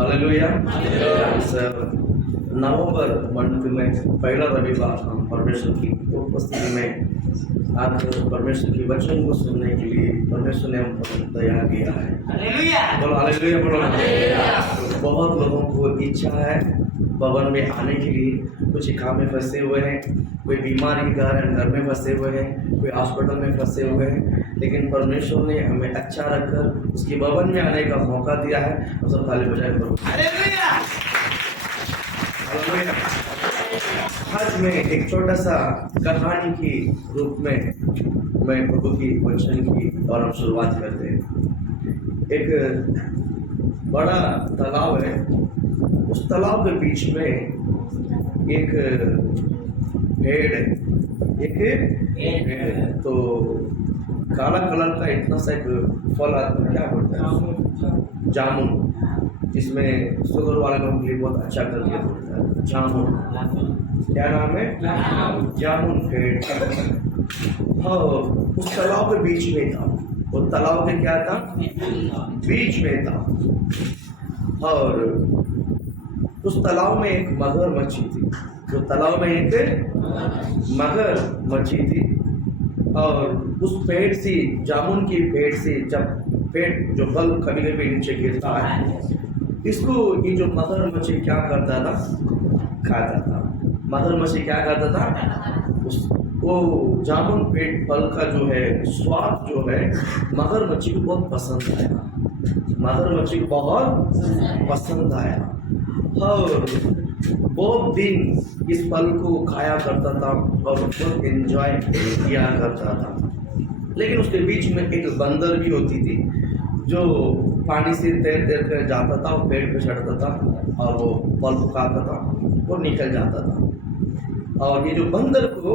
Hallelujah. नवंबर month में पहला रविवार हम परमेश्वर की उपस्थिति में आकर परमेश्वर की वचन को सुनने के लिए परमेश्वर ने हमको तैयार किया है। बोलो हालेलुया, बोलो। बहुत लोगों को इच्छा है भवन में आने के लिए, कुछ काम में फंसे हुए हैं, कोई बीमारी के कारण घर में फंसे हुए हैं, कोई हॉस्पिटल में फंसे हुए हैं, लेकिन परमेश्वर ने हमें अच्छा रखकर उसके भवन में आने का मौका दिया है। हम सब ताली बजाए करो। आज मैं एक छोटा सा कहानी की रूप में मैं प्रभु की वचन की और हम शुरुआत करते हैं। एक बड़ा तालाब है, उस तालाब के बीच में एक पेड़ है, एक पेड़ है। तो काला कलर का इतना सा एक फल आता है, क्या बोलते हैं, जामुन, जिसमें शुगर वाले लोगों के लिए बहुत अच्छा कर दिया बोलता है, जामुन। क्या नाम है? जामुन पेड़। हाँ, उस तालाब के बीच में था। वो तालाब के क्या था? बीच में था। और उस तालाब में एक मगरमच्छी थी। तो तालाब में एक मगरमच्छी थी। और उस पेड़ से, जामुन की पेड़ से जब पेड़ जो फल कभी कभी नीचे गिरता है, इसको ये जो मगरमच्छी क्या करता था? खाता था। मगरमच्छी क्या करता था? वो जामुन पेड़ फल का जो है स्वाद जो है मगरमच्छी को बहुत पसंद आया। मगरमच्छी को बहुत पसंद आया और बहुत दिन इस फल को खाया करता था और बहुत एंजॉय किया करता था। लेकिन उसके बीच में एक बंदर भी होती थी जो पानी से तैर तैर कर जाता था और पेड़ पे चढ़ता था और वो फल को खाता था और निकल जाता था। और ये जो बंदर को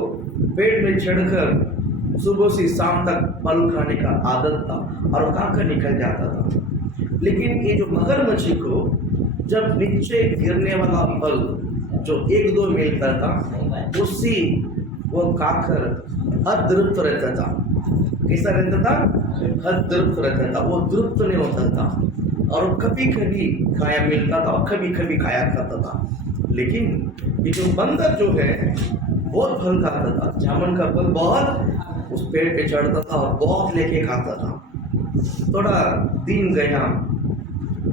पेड़ में चढ़कर सुबह से शाम तक फल खाने का आदत था और खाकर निकल जाता था। लेकिन ये जो मगरमच्छी को जब नीचे गिरने वाला फल जो एक दो मिलता था, उससे वो खाकर अतृप्त रहता था। कैसा रहता था? अतृप्त रहता था, वो तृप्त नहीं होता था और कभी कभी खाया मिलता था और कभी कभी खाया करता था। लेकिन ये जो बंदर जो है बहुत फल खाता था, जामुन का फल बहुत उस पेड़ पे चढ़ता था और बहुत लेके खाता था। थोड़ा दिन गया,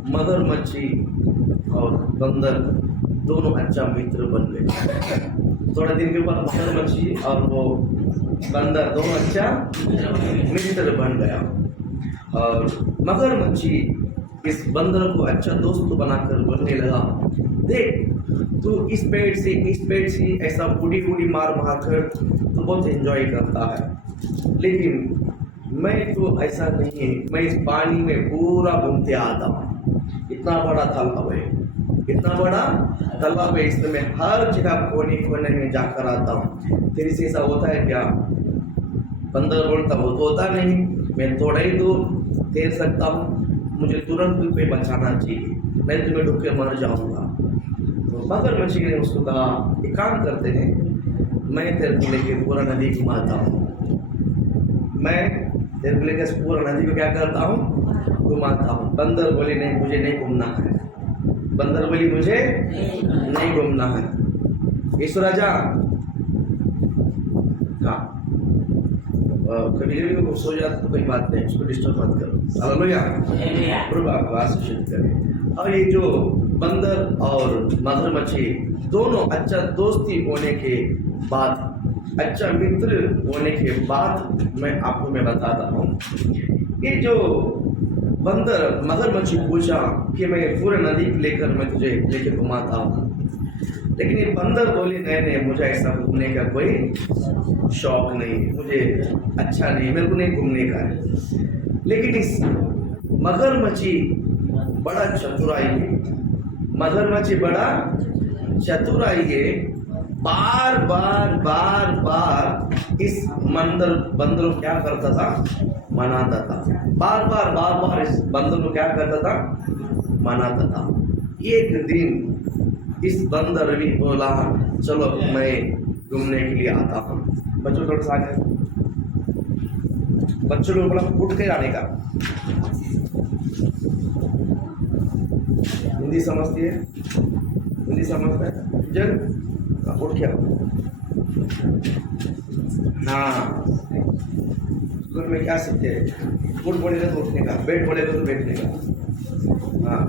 मगरमच्छी और बंदर दोनों अच्छा मित्र बन गए। थोड़ा दिन के बाद मगरमच्छी और वो बंदर दोनों अच्छा मित्र बन गया और मगरमच्छी इस बंदर को अच्छा दोस्त बनाकर बोलने लगा, देख तू इस पेड़ से ऐसा बूढ़ी बूढ़ी मार कर तो बहुत एंजॉय करता है, लेकिन मैं तो ऐसा नहीं है। मैं इस पानी में पूरा घूमते आता हूँ। इतना बड़ा तालाब है, इतना बड़ा तालाब है, इसमें मैं हर जगह कोने कोने में जाकर आता हूँ। तेरे से ऐसा होता है क्या? बंदर बोलता, वो तो होता नहीं, मैं थोड़ा ही दूर तैर सकता हूँ, मुझे तुरंत कोई बचाना चाहिए, मैं तुम्हें डूब के मर जाऊंगा। तो मगरमच्छी ने उसको कहा, एक काम करते हैं, मैं तेरे को लेके पूरा नदी घुमाता हूँ। मैं तेरे को लेकर पूरा नदी को क्या करता हूँ? घुमाता हूँ। बंदर बोले, नहीं मुझे नहीं घूमना है। बंदर बोली, मुझे नहीं घूमना है। ईश्वर राजा, हाँ कभी कभी वो सो जाता तो कोई बात नहीं, उसको डिस्टर्ब मत करो। हालेलुया, प्रभु आपको आशीषित करे। और ये जो बंदर और मगरमच्छी दोनों अच्छा दोस्ती होने के बाद, अच्छा मित्र होने के बाद मैं बताता हूँ। ये जो बंदर मगरमच्छी पूछा कि मैं पूरे नदी लेकर मैं तुझे लेके घुमाता हूँ, लेकिन ये बंदर बोले, नहीं मुझे ऐसा घूमने का कोई शौक नहीं, मुझे अच्छा नहीं, मेरे को नहीं घूमने का है। लेकिन इस मगरमच्छी बड़ा चतुराई है, मगरमच्छी बड़ा चतुराई है। बार बार इस बंदर को क्या करता था? मनाता था। बार बार इस बंदर को क्या करता था? मनाता था। एक दिन इस बंदर भी बोला, चलो मैं घूमने के लिए आता हूँ। बच्चों थोड़ा सा आगे, बच्चों को बोला उठ के जाने का। हिंदी समझती है? हिंदी समझता है? जल उठ क्या? हाँ, स्कूल में क्या सीखते हैं? उठ बोलेगा तो उठने का, बैठ बोलेगा तो बैठने का। हाँ,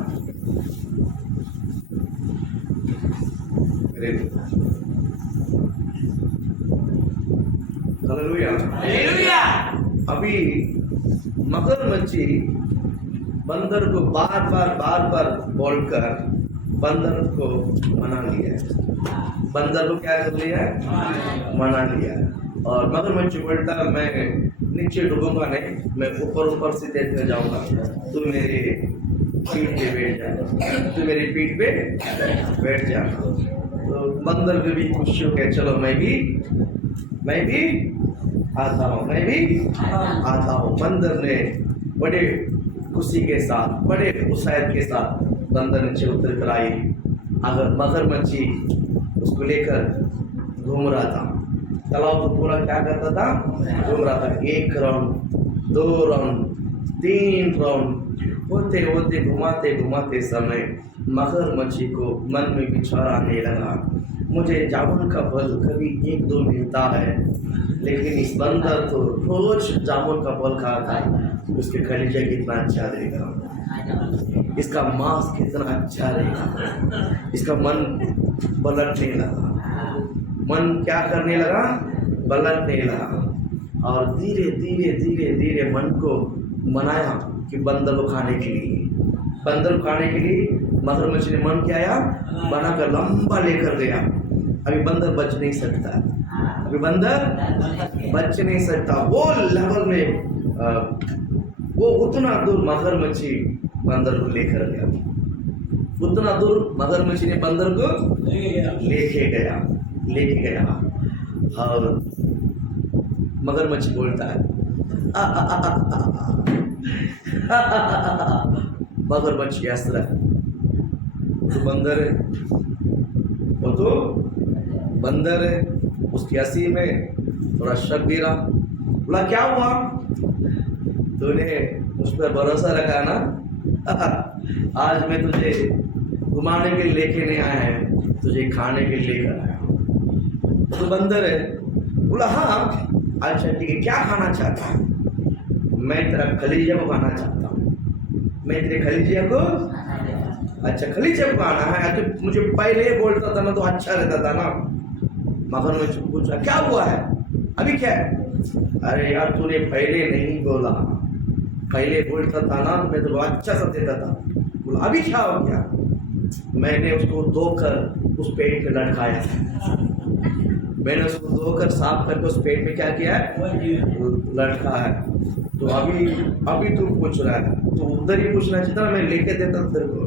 हालेलुया। अभी मगरमच्छी बंदर को बार बार बोलकर बंदर को मना लिया। बंदर को क्या कर लिया? मना लिया। और मगरमच्छ बोलता मैं नीचे डूबूंगा नहीं, मैं ऊपर से देखने जाऊंगा। तू मेरे पीठ पे बैठ जा, तू मेरी पीठ पे बैठ जा। तो बंदर को भी खुशी हो गया, चलो मैं भी आता हूँ, मैं भी आता हूँ। बंदर ने बड़े खुशी के साथ, बड़े उत्साह के साथ बंदर नीचे उतर कर आई। अगर मगरमच्छी उसको लेकर घूम रहा था, तालाब तो पूरा क्या करता था? घूम रहा था। 1 राउंड, 2 राउंड, 3 राउंड होते होते घुमाते समय मगरमच्छी को मन में विचार आने लगा, मुझे जामुन का फल कभी 1-2 मिलता है, लेकिन इस बंदर तो रोज जामुन का फल खाता है। उसके कलेजा कितना अच्छा रहेगा, इसका मांस कितना अच्छा रहेगा। इसका मन पलटने लगा, मन क्या करने लगा? पलटने लगा। और धीरे मन को मनाया कि बंदर को खाने के लिए मगरमच्छ ने मन क्या आया? बनाकर लंबा लेकर गया। अभी बंदर बच नहीं सकता, वो लेवल में वो उतना दूर मगरमच्छी बंदर को लेकर गया, उतना दूर मगरमच्छी ने बंदर को लेके गया। और मगरमच्छ बोलता है मगरमच्छ हंस रहा है। तो बंदर है, वो तो बंदर है। उसकी हंसी में थोड़ा शक भी रहा। बोला क्या हुआ? तूने उस पर भरोसा रखा ना? आज मैं तुझे घुमाने के लिए लेके नहीं आया है, तुझे खाने के लिए लेकर आया। तो बंदर है, बोला हाँ अच्छा ठीक है, क्या खाना चाहता है? मैं तेरा कलीजा को खाना चाहता हूँ। मैं तेरे कलीजा को, अच्छा कलीजा को खाना है? तो मुझे पहले ही बोलता था ना तो अच्छा रहता था ना। मगरमच्छ पूछा क्या हुआ है, अभी क्या है? अरे यार तूने पहले नहीं बोला, पहले बोलता था ना मैं तो अच्छा सा देता था। बोला अभी क्या हो गया? मैंने उसको धोकर उस पेट पे लटकाया, मैंने उसको धोकर साफ करके उस पेट में क्या किया है? लटका है। तो अभी तू पूछ रहा है, तो उधर ही पूछना चाहिए था, मैं लेके देता तेरे को।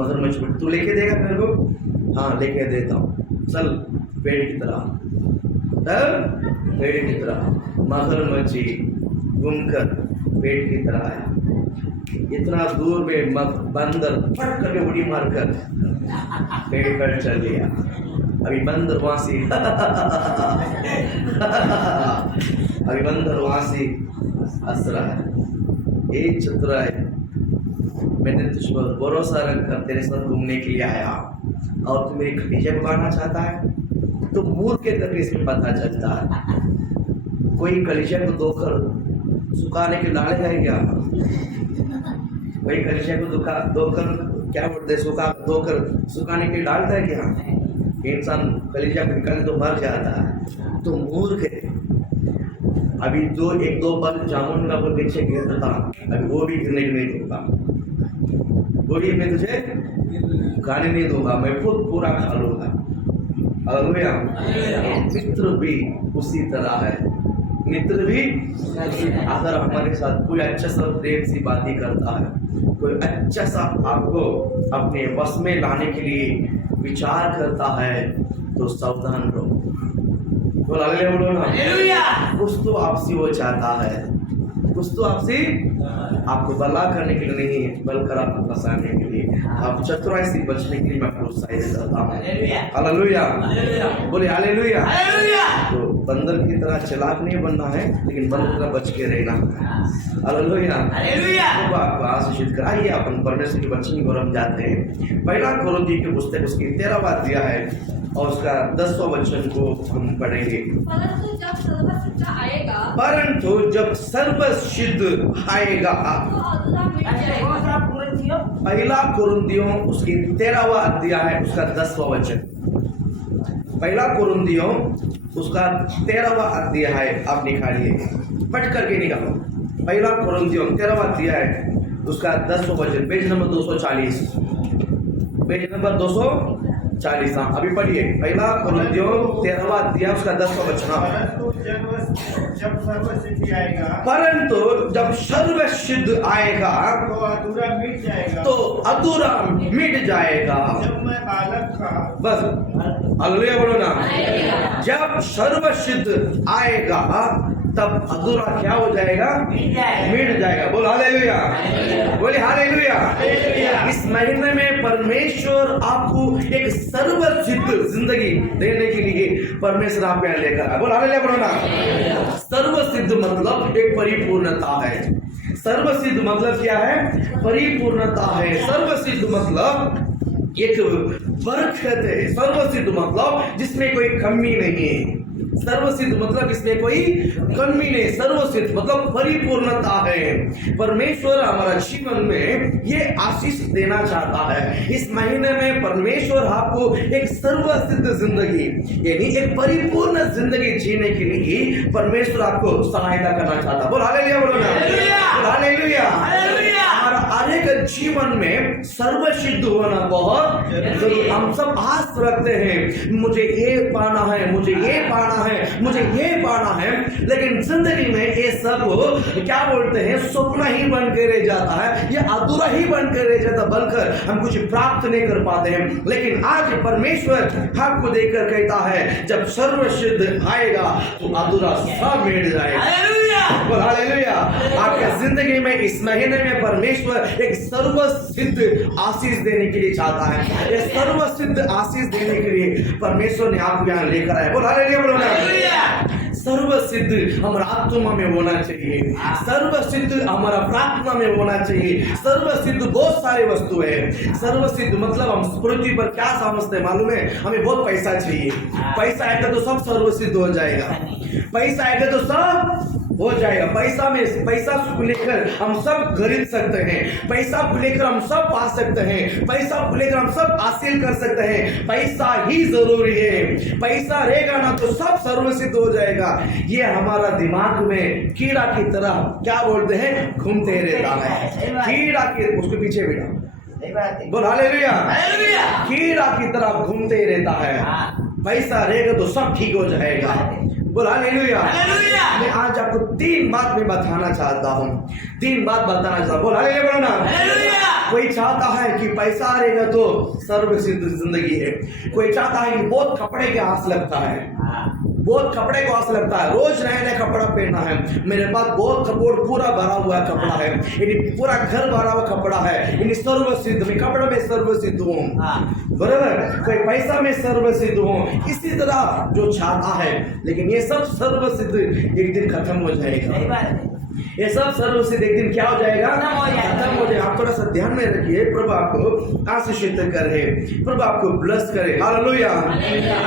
मगरमच्छ तू लेके देगा मेरे को? हाँ लेके देता हूँ, चल पेड़ की तरह। मगरमच्छी घूमकर पेड़ की तरह आया। इतना दूर में बंदर फट करके उड़ी मारकर पेड़ पर चल गया। अभी बंदर वहां से हंस रहा है। एक चतुरा है, मैंने तुझ पर भरोसा रखकर तेरे साथ घूमने के लिए आया और तू मेरी कलीजा को खाना चाहता है? तो मूर्ख के करके इसमें पता चलता है। कोई कलीजा को धोकर सुखाने के डालेगा क्या? कोई कलीजा को धोकर क्या बोलते हैं, धोकर सुखाने के डालता है क्या? इंसान कलीजा को निकाले तो मर जाता है। तो मूर्ख है। अभी 1-2 बार जामुन का वो नीचे गिरता था, अभी वो भी गिरने नहीं दूंगा, वो भी मैं तुझे खाने नहीं दूंगा, मैं खुद पूरा खा लूंगा। हालेलुया। मित्र भी उसी तरह है। मित्र भी अगर हमारे साथ कोई अच्छा सा प्रेम सी बातें करता है, कोई अच्छा सा आपको अपने बस में लाने के लिए विचार करता है, तो सावधान रहो। बोलो ना, कुछ तो आपसी वो चाहता है, कुछ तो आपसी आपको बला करने के लिए नहीं है, बल्कि आपको फंसाने के लिए, आप चतुराई से बचने के लिए मैं प्रोत्साहित करता हूँ। हालेलुया, बोले हालेलुया। तो बंदर की तरह चालाक नहीं बनना है, लेकिन बंदर की तरह बच के रहना है। हालेलुया, तो आपको आशीषित कर। आइए अपन परमेश्वर के वचन को हम जाते हैं। पहला कोरिन्थियों की पुस्तक उसकी 13वां अध्याय है और उसका 10वां वचन को हम पढ़ेंगे। परंतु जब सर्वसिद्ध आएगा, पहला कोरिन्थियों उसकी 13वां अध्याय है उसका 10वां वचन। पहला कोरिन्थियों उसका 13वां अध्याय है, आप निकालिए, पढ़ करके निकालो। पहला कोरिन्थियों 13वां अध्याय है उसका 10वां वचन, पेज नंबर 240, पेज नंबर 240। हाँ, अभी पढ़िए। पहला कोरिन्थियों 13वां अध्याय उसका 10वां वचन। परंतु जब सर्वसिद्ध आएगा तो अधूरा मिट जाएगा, तो अधूरा मिट जाएगा। जब मैं बालक का, बस हालेलुया बोलो ना। जब सर्वसिद्ध आएगा तब अधूरा क्या हो जाएगा? मिट जाएगा। बोल हालेलुया, बोले हालेलुया। इस महीने में परमेश्वर आपको एक सर्वसिद्ध जिंदगी देने के लिए परमेश्वर आपके यहाँ लेकर आया। बोल हालेलुया बोलो ना। सर्वसिद्ध मतलब एक परिपूर्णता है। सर्वसिद्ध मतलब क्या है? परिपूर्णता है। सर्वसिद्ध मतलब एक बरकत है। सर्वसिद्ध मतलब जिसमें कोई कमी नहीं है। सर्वसिद्ध मतलब इसमें कोई कमी नहीं। सर्वसिद्ध मतलब परिपूर्णता है। परमेश्वर हमारा जीवन में ये आशीष देना चाहता है। इस महीने में परमेश्वर आपको एक सर्वसिद्ध जिंदगी यानी एक परिपूर्ण जिंदगी जीने के लिए परमेश्वर आपको सहायता करना चाहता है। बोल हालेलुया बोलो ना। हालेलुया। हमारा हरेक जीवन में सर्वसिद्ध होना बहुत जरूरी। हम सब आस रखते हैं, मुझे ये पाना है, मुझे ये पाना है, मुझे ये पाना है, लेकिन जिंदगी में ये सब क्या बोलते हैं, सपना ही बन के रह जाता है, ये अधूरा ही बन के रह जाता, बल्कि हम कुछ प्राप्त नहीं कर पाते हैं। लेकिन आज परमेश्वर आपको देखकर कहता है जब सर्वसिद्ध आएगा तो अधूरा सब मिट जाएगा। हालेलुया। आपके जिंदगी में इस महीने में परमेश्वर एक सर्वसिद्ध आशीष देने के लिए चाहता है। ये सर्वसिद्ध आशीष देने के लिए परमेश्वर ने आपको यहाँ लेकर आया। बोल हालेलुया बोलो ना। सर्वसिद्ध हमारा आत्मा में होना चाहिए। सर्वसिद्ध हमारा प्रार्थना में होना चाहिए। सर्वसिद्ध बहुत सारी वस्तु है। सर्वसिद्ध मतलब हम पृथ्वी पर क्या समझते हैं मालूम है? हमें बहुत पैसा चाहिए। पैसा आएगा तो सब सर्वसिद्ध हो जाएगा। पैसा आएगा तो सब हो जाएगा। पैसा को लेकर हम सब खरीद सकते हैं। पैसा को लेकर हम सब पा सकते हैं। पैसा को लेकर हम सब हासिल कर सकते हैं। पैसा ही जरूरी है। पैसा रहेगा ना तो सब सर्वसिद्ध हो जाएगा। ये हमारा दिमाग में कीड़ा की तरह क्या बोलते हैं, घूमते रहता है। कीड़ा के उसके पीछे बैठा, बोल हालेलुया। कीड़ा की तरह घूमते रहता है। पैसा रहेगा तो सब ठीक हो जाएगा। बोल हालेलुया। मैं आज आपको 3 बात में बताना चाहता हूँ। 3 बात बताना चाहता हूँ। बोल हालेलुया बोलो ना। कोई चाहता है कि पैसा रहेगा तो सर्वसिद्ध जिंदगी है। कोई चाहता है कि बहुत कपड़े के आस लगता है, बहुत कपड़े को आस लगता है, रोज नया नया कपड़ा पहनना है। मेरे पास बहुत कपड़ा पूरा भरा हुआ कपड़ा है, यानी पूरा घर भरा हुआ कपड़ा है, यानी सर्वसिद्ध। मैं कपड़ा में सर्वसिद्ध हूँ, बराबर। कोई पैसा में सर्वसिद्ध हूँ। इसी तरह जो चाहता है, लेकिन ये सब सर्वसिद्ध एक दिन खत्म हो जाएगा। ये सब सर्वसिद्ध एक दिन क्या हो जाएगा? खत्म हो जाएगा। आप थोड़ा सा ध्यान में रखिए। प्रभु आपको आशीषित करे, प्रभु आपको ब्लेस करे। हालेलुया।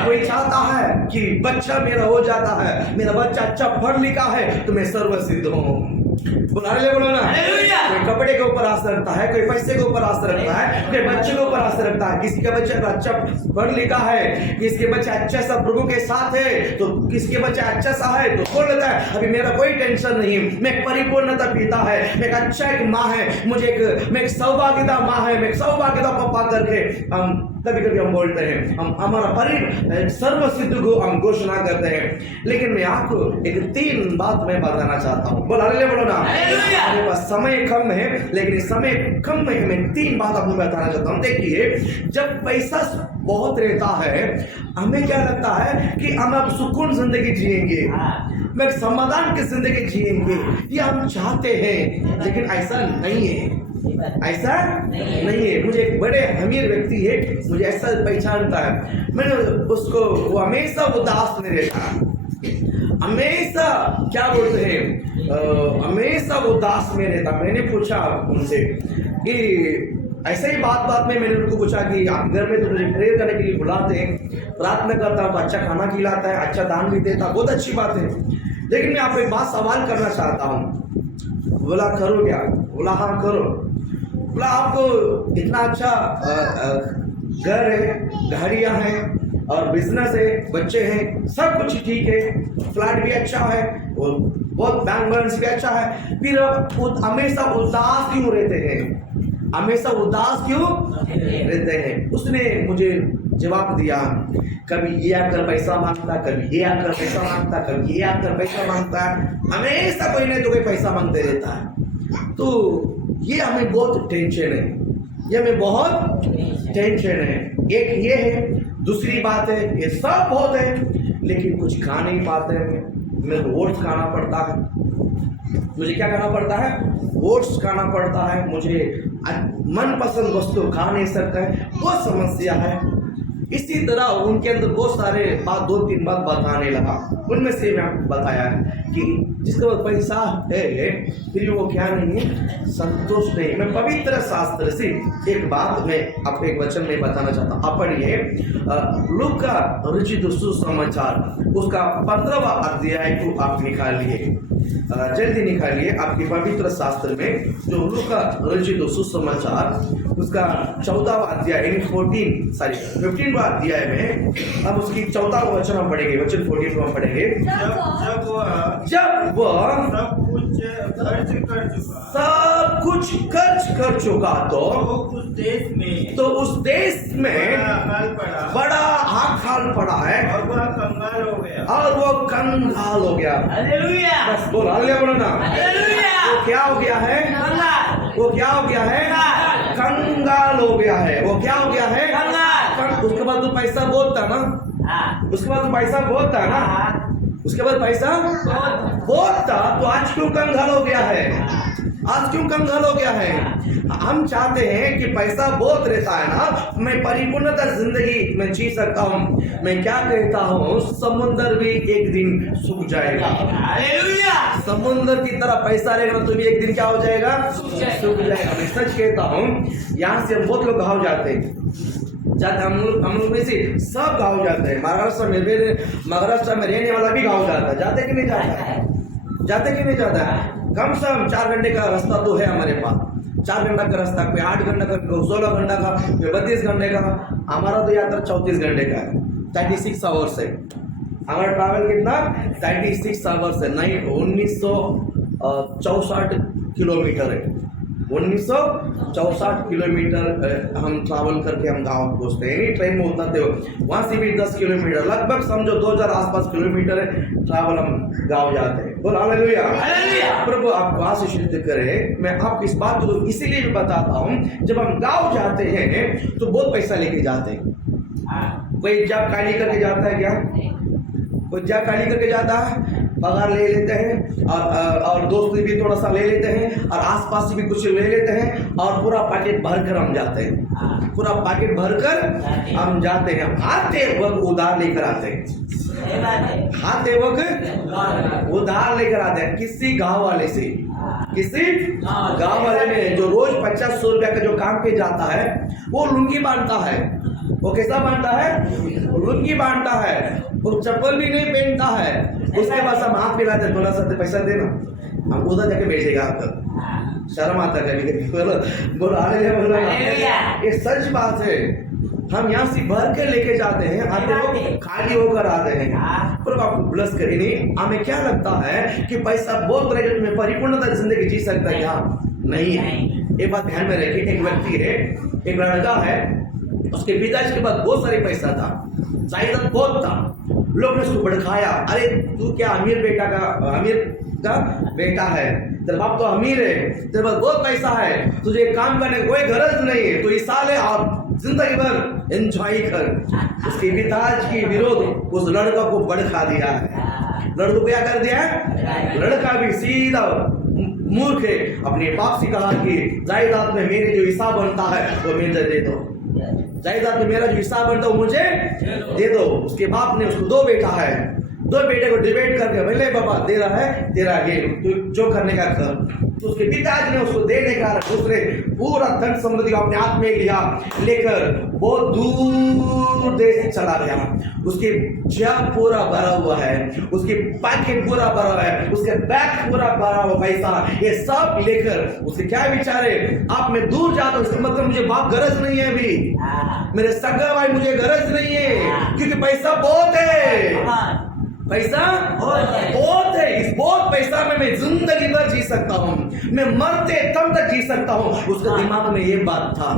कोई चाहता है कि बच्चा मेरा हो जाता है, मेरा बच्चा अच्छा पढ़ लिखा है तो मैं सर्वसिद्ध हूँ। बोलो ना। कोई कपड़े के ऊपर आस रखता है, कोई पैसे के ऊपर आस रखता है, कोई बच्चे के ऊपर आस रखता है। किसी का बच्चा अच्छा पढ़ लिखा है, किसी के बच्चा अच्छा सा प्रभु के साथ है, तो किसी के बच्चा अच्छा सा है तो बोल लेता है अभी मेरा कोई टेंशन नहीं, मैं परिपूर्णता पीता है, मैं एक अच्छा एक माँ है, मैं एक सौभाग्यता माँ है, मैं एक सौभाग्यता पापा करके हम कभी हम बोलते हैं, हम हमारा सर्वसिद्ध को हम घोषणा करते हैं। लेकिन मैं आपको एक 3 बात मैं बताना चाहता हूँ। बोलो ना। मेरे पास समय कम है, लेकिन समय कम में मैं 3 बात आपको बताना बताना चाहता हूँ। देखिए, जब पैसा बहुत रहता है, हमें क्या लगता है कि हम अब सुकून जिंदगी जिएंगे, मैं समाधान की जिंदगी जिएंगे, ये हम चाहते हैं, लेकिन ऐसा नहीं है। ऐसा नहीं है। मुझे एक बड़े अमीर व्यक्ति है, मुझे ऐसा पहचानता है, मैंने उसको, वो हमेशा उदास में रहता है, हमेशा क्या बोलते हैं, हमेशा उदास में रहता। मैंने पूछा उनसे कि ऐसे ही बात में मैंने उनको पूछा कि आप घर में तो मुझे प्रेयर करने के लिए बुलाते हैं, प्रार्थना करता हूँ तो अच्छा खाना खिलाता है, अच्छा दान भी देता, बहुत अच्छी बात है, लेकिन मैं आपको एक बात सवाल करना चाहता हूँ। बोला करो क्या? बोला हाँ करो। बोला आपको इतना अच्छा घर है, गाड़ियाँ हैं और बिजनेस है, बच्चे हैं, सब कुछ ठीक है, फ्लैट भी अच्छा है और बहुत बैंक बैलेंस भी अच्छा है, फिर हमेशा उदास क्यों रहते हैं? हमेशा उदास क्यों रहते हैं? उसने मुझे जवाब दिया, कभी ये आकर पैसा मांगता, कभी ये आकर पैसा मांगता, कभी ये आकर पैसा मांगता है, हमेशा कोई नहीं तो कोई पैसा मांगते रहता है। तो ये हमें बहुत टेंशन है, ये हमें बहुत टेंशन है। एक ये है, दूसरी बात है, ये सब बहुत है लेकिन कुछ खा नहीं पाते हैं। मेरे को ओट्स खाना पड़ता है, मुझे क्या खाना पड़ता है? ओट्स खाना पड़ता है, मुझे मनपसंद वस्तु खा नहीं सकता है, वो समस्या है। इसी तरह उनके अंदर बहुत सारे बात, 2-3 बात बताने लगा। उनमें से मैं आपको बताया कि जिसके पास पैसा है फिर वो क्या नहीं है, संतोष नहीं। मैं पवित्र शास्त्र से एक बात मैं आपको एक वचन में बताना चाहता हूँ। आप पढ़िए लूका रचित सुसमाचार उसका 15वां अध्याय को आप निकालिए, जल्दी निकालिए आपके पवित्र शास्त्र में, जो लूका रचित सुसमाचार उसका 14वां अध्याय 15वां अध्याय में, अब उसकी 14वां वचन हम पढ़ेंगे, वचन 14 को हम पढ़ेंगे। जब वह सब कुछ खर्च कर चुका तो उस देश में बड़ा अकाल पड़ा है और वह कंगाल हो गया। बस बोल हालेलुया बोलो ना। वो क्या हो गया है? वो क्या हो गया है? कंगाल हो गया है। वो क्या हो गया है? उसके बाद तो पैसा बहुत था ना, उसके बाद तो पैसा बहुत था ना, उसके बाद पैसा बहुत था, तो आज क्यों कंगाल हो गया है? आज क्यों कंगाल हो गया है? हम चाहते हैं कि पैसा बहुत रहता है ना, मैं परिपूर्णता जिंदगी में जी सकता हूँ। मैं क्या कहता हूँ, समुद्र भी एक दिन सूख जाएगा। समुद्र की तरह पैसा रहेगा तो भी एक दिन क्या हो जाएगा? सूख जाएगा। मैं सच कहता हूँ, यहाँ से बहुत लोग गाँव जाते हम लोग में से सब गाँव जाते हैं। महाराष्ट्र में रहने वाला भी गाँव जाता है। जाते कि नहीं जाता है? जाते कि नहीं जाता है? कम से कम 4 घंटे का रास्ता तो है हमारे पास। 4 घंटा का रास्ता, कोई 8 घंटा का, 16 घंटा का, कोई 32 घंटे का। हमारा तो यात्रा 34 घंटे का है, 36 आवर्स है हमारा ट्रैवल। कितना? 36 आवर्स है। नहीं, 1964 किलोमीटर है। 1964 किलोमीटर हम ट्रैवल करके हम गांव पहुंचते हैं। ट्रेन में उतरते हो, वहां से भी 10 किलोमीटर, लगभग समझो 2000 आसपास किलोमीटर है ट्रैवल, हम गांव जाते हैं। बोल हालेलुया। प्रभु आपको आशीषित करे। मैं आपको इस बात को इसीलिए भी बताता हूँ, जब हम गांव जाते हैं तो बहुत पैसा लेके जाते हैं। कोई जॉब खाली करके जाता है क्या? कोई जॉब खाली करके जाता है, पगार ले लेते हैं और दोस्त भी थोड़ा सा ले लेते हैं और आसपास से भी कुछ ले लेते हैं और पूरा पैकेट भरकर हम जाते हैं। पूरा पैकेट भरकर हम जाते हैं। आते वक्त उधार लेकर आते हैं। आते वक्त उधार लेकर आते हैं किसी गांव वाले से। किसी गांव वाले में जो रोज 50-100 रुपया का जो काम पे जाता है, वो लुंगी बांधता है। वो कैसा बांधता है? लुंगी बांधता है। वो चप्पल भी नहीं पहनता है। उसके बाद हम हाथ मिलाते हैं, थोड़ा सा पैसा देना, हम उधर जाके बेचेगा आपका। शर्म आता है कभी। बोलो हालेलुया। ये सच बात है। हम यहाँ से भर के लेके जाते हैं, आते लोग खाली होकर आते हैं। पर आपको ब्लेस करे नहीं। हमें क्या लगता है कि पैसा बहुत रहेगा तो मैं परिपूर्णता जिंदगी जी सकता है? यहाँ नहीं है। एक बात ध्यान में रखिए, एक व्यक्ति है, एक लड़का है, उसके पिताजी के पास बहुत सारे पैसा था, जायदाद बहुत था। लोग ने उसको भड़काया, अरे तू क्या अमीर का बेटा है, तेरे बाप तो अमीर है, तेरे पास बहुत पैसा है, तुझे काम करने की कोई गरज नहीं है, तो इस साल है और जिंदगी भर एंजॉय कर। उसके पिताजी के विरोध उस लड़का को भड़का दिया है। लड़को को क्या कर दिया है? लड़का भी सीधा मूर्ख है, अपने बाप से कहा कि जायदाद में मेरे जो हिस्सा बनता है वो मुझे दे दो, जायदाद में मेरा जो हिस्सा बनता है वो मुझे दे दो। उसके बाप ने उसको दो बेटा है, दो बेटे को डिवाइड करके भले बाबा दे रहा है तेरा ये तू जो करने का कर। तो उसके पिताजी ने उसको देने का दूसरे पूरा धन समृद्धि को अपने हाथ में लिया, लेकर बहुत दूर देश चला गया। उसके जेब पूरा भरा हुआ है, उसके पैकेट पूरा भरा हुआ है, उसके बैग पूरा भरा हुआ पैसा, ये सब लेकर उसके क्या विचार है, आप मैं दूर जाता हूँ, इसका मतलब मुझे बाप गरज नहीं है अभी, मेरे सगा भाई मुझे गरज नहीं है, क्योंकि पैसा बहुत है, पैसा बहुत है। इस बहुत पैसा में मैं जिंदगी भर जी सकता हूँ, मैं मरते दम तक जी सकता हूँ। उसके दिमाग में ये बात था,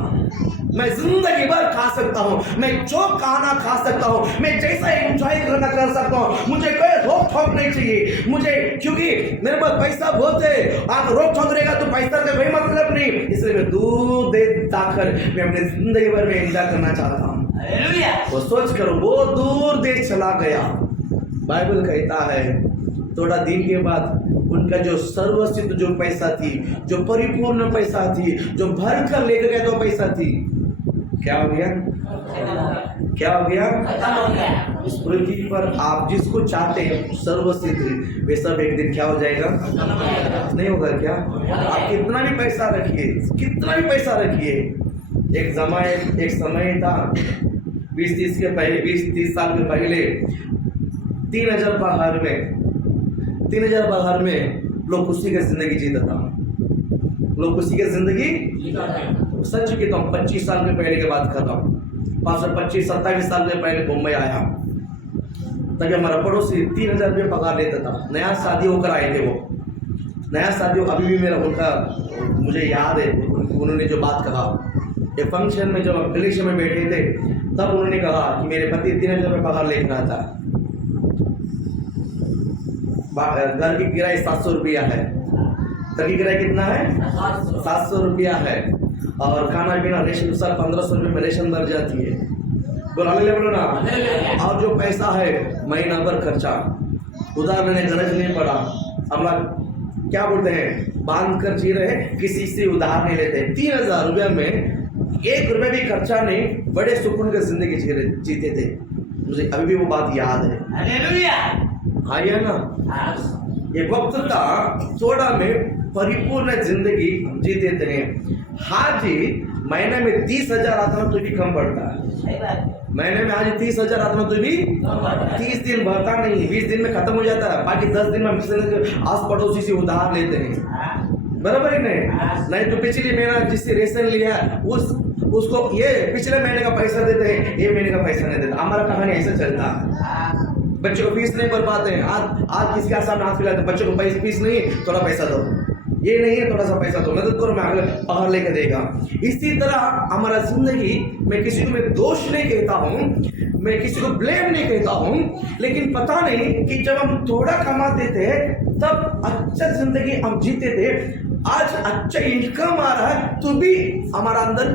मैं जिंदगी भर खा सकता हूँ, मैं जो खाना खा सकता हूँ, मैं जैसा एंजॉय करना कर सकता हूँ, मुझे कोई रोक ठोक नहीं चाहिए मुझे, क्योंकि मेरे पास पैसा बहुत है। आप रोक ठोक रहेगा तो पैसा का कोई मतलब नहीं, इसलिए मैं दूर देर जाकर मैं अपने जिंदगी भर में एंजॉय करना चाहता हूँ। वो सोच कर वो दूर देश चला गया। बाइबल कहता है थोड़ा दिन के बाद उनका जो सर्वस्व जो पैसा थी, जो परिपूर्ण पैसा थी, जो भर कर लेकर गया तो पैसा थी, क्या हो गया? क्या हो गया? इस पृथ्वी पर आप जिसको चाहते हैं सर्वस्व वे सब एक दिन क्या हो जाएगा? नहीं होगा क्या? आप कितना भी पैसा रखिए, कितना भी पैसा रखिए, एक समय था 20-30 साल के पहले 3000 पगार में लोग खुशी की जिंदगी जीता था, लोग खुशी की जिंदगी, सच कहता हूँ 25 साल के पहले की बात कर रहा हूँ, 25-27 साल के पहले मुंबई आया, तभी हमारा पड़ोसी 3000 रुपये पगार लेता था। नया शादी होकर आए थे, वो नया शादी, अभी भी मेरा उनका मुझे याद है, उन्होंने जो बात कहा एक फंक्शन में, जब हम इलेक्शन में बैठे थे तब उन्होंने कहा कि मेरे पति 3000 रुपये पगार लेकर आता, घर की किराए 700 रुपया है, घर की किराए कितना है? 700 रुपया है, और खाना पीना रेशन सब 1500 रुपये में रेशन भर जाती है, बोलो ना। और जो पैसा है महीना भर खर्चा, उधार लेने गरज नहीं पड़ा, हम लोग क्या बोलते हैं, बांध कर जी रहे, किसी से उधार नहीं लेते। 3000 रुपया में 1 रुपया भी खर्चा नहीं, बड़े सुकून की जिंदगी जीते थे। मुझे अभी भी वो बात याद है। हाँ या ना? ये वक्त था थोड़ा में परिपूर्ण जिंदगी जीते थे। हाँ जी, महीने में 30,000 आता तो भी कम पड़ता है, महीने में आज 30,000 आता तो भी 30 दिन भरता नहीं, 20 दिन में खत्म हो जाता है, बाकी 10 दिन में आस पड़ोसी से उधार लेते हैं, बराबर ही नहीं तो पिछले महीना जिससे रेशन लिया उसको ये पिछले महीने का पैसा देते हैं, ये महीने का पैसा नहीं देता। हमारा कहानी ऐसा चलता है, बच्चों को फीस नहीं भर पाते हैं, आज किसके सामने हाथ फैलाते, बच्चों को फीस नहीं, थोड़ा पैसा दो, ये नहीं है थोड़ा सा पैसा दो, मदद करो, मैं अगले पगार लेकर देगा। इसी तरह हमारा जिंदगी, मैं किसी को मैं दोष नहीं कहता हूँ, मैं किसी को ब्लेम नहीं कहता हूँ, लेकिन पता नहीं कि जब हम थोड़ा कमाते थे तब अच्छा जिंदगी हम जीते थे, आज अच्छा इनकम आ रहा है तो भी हमारा अंदर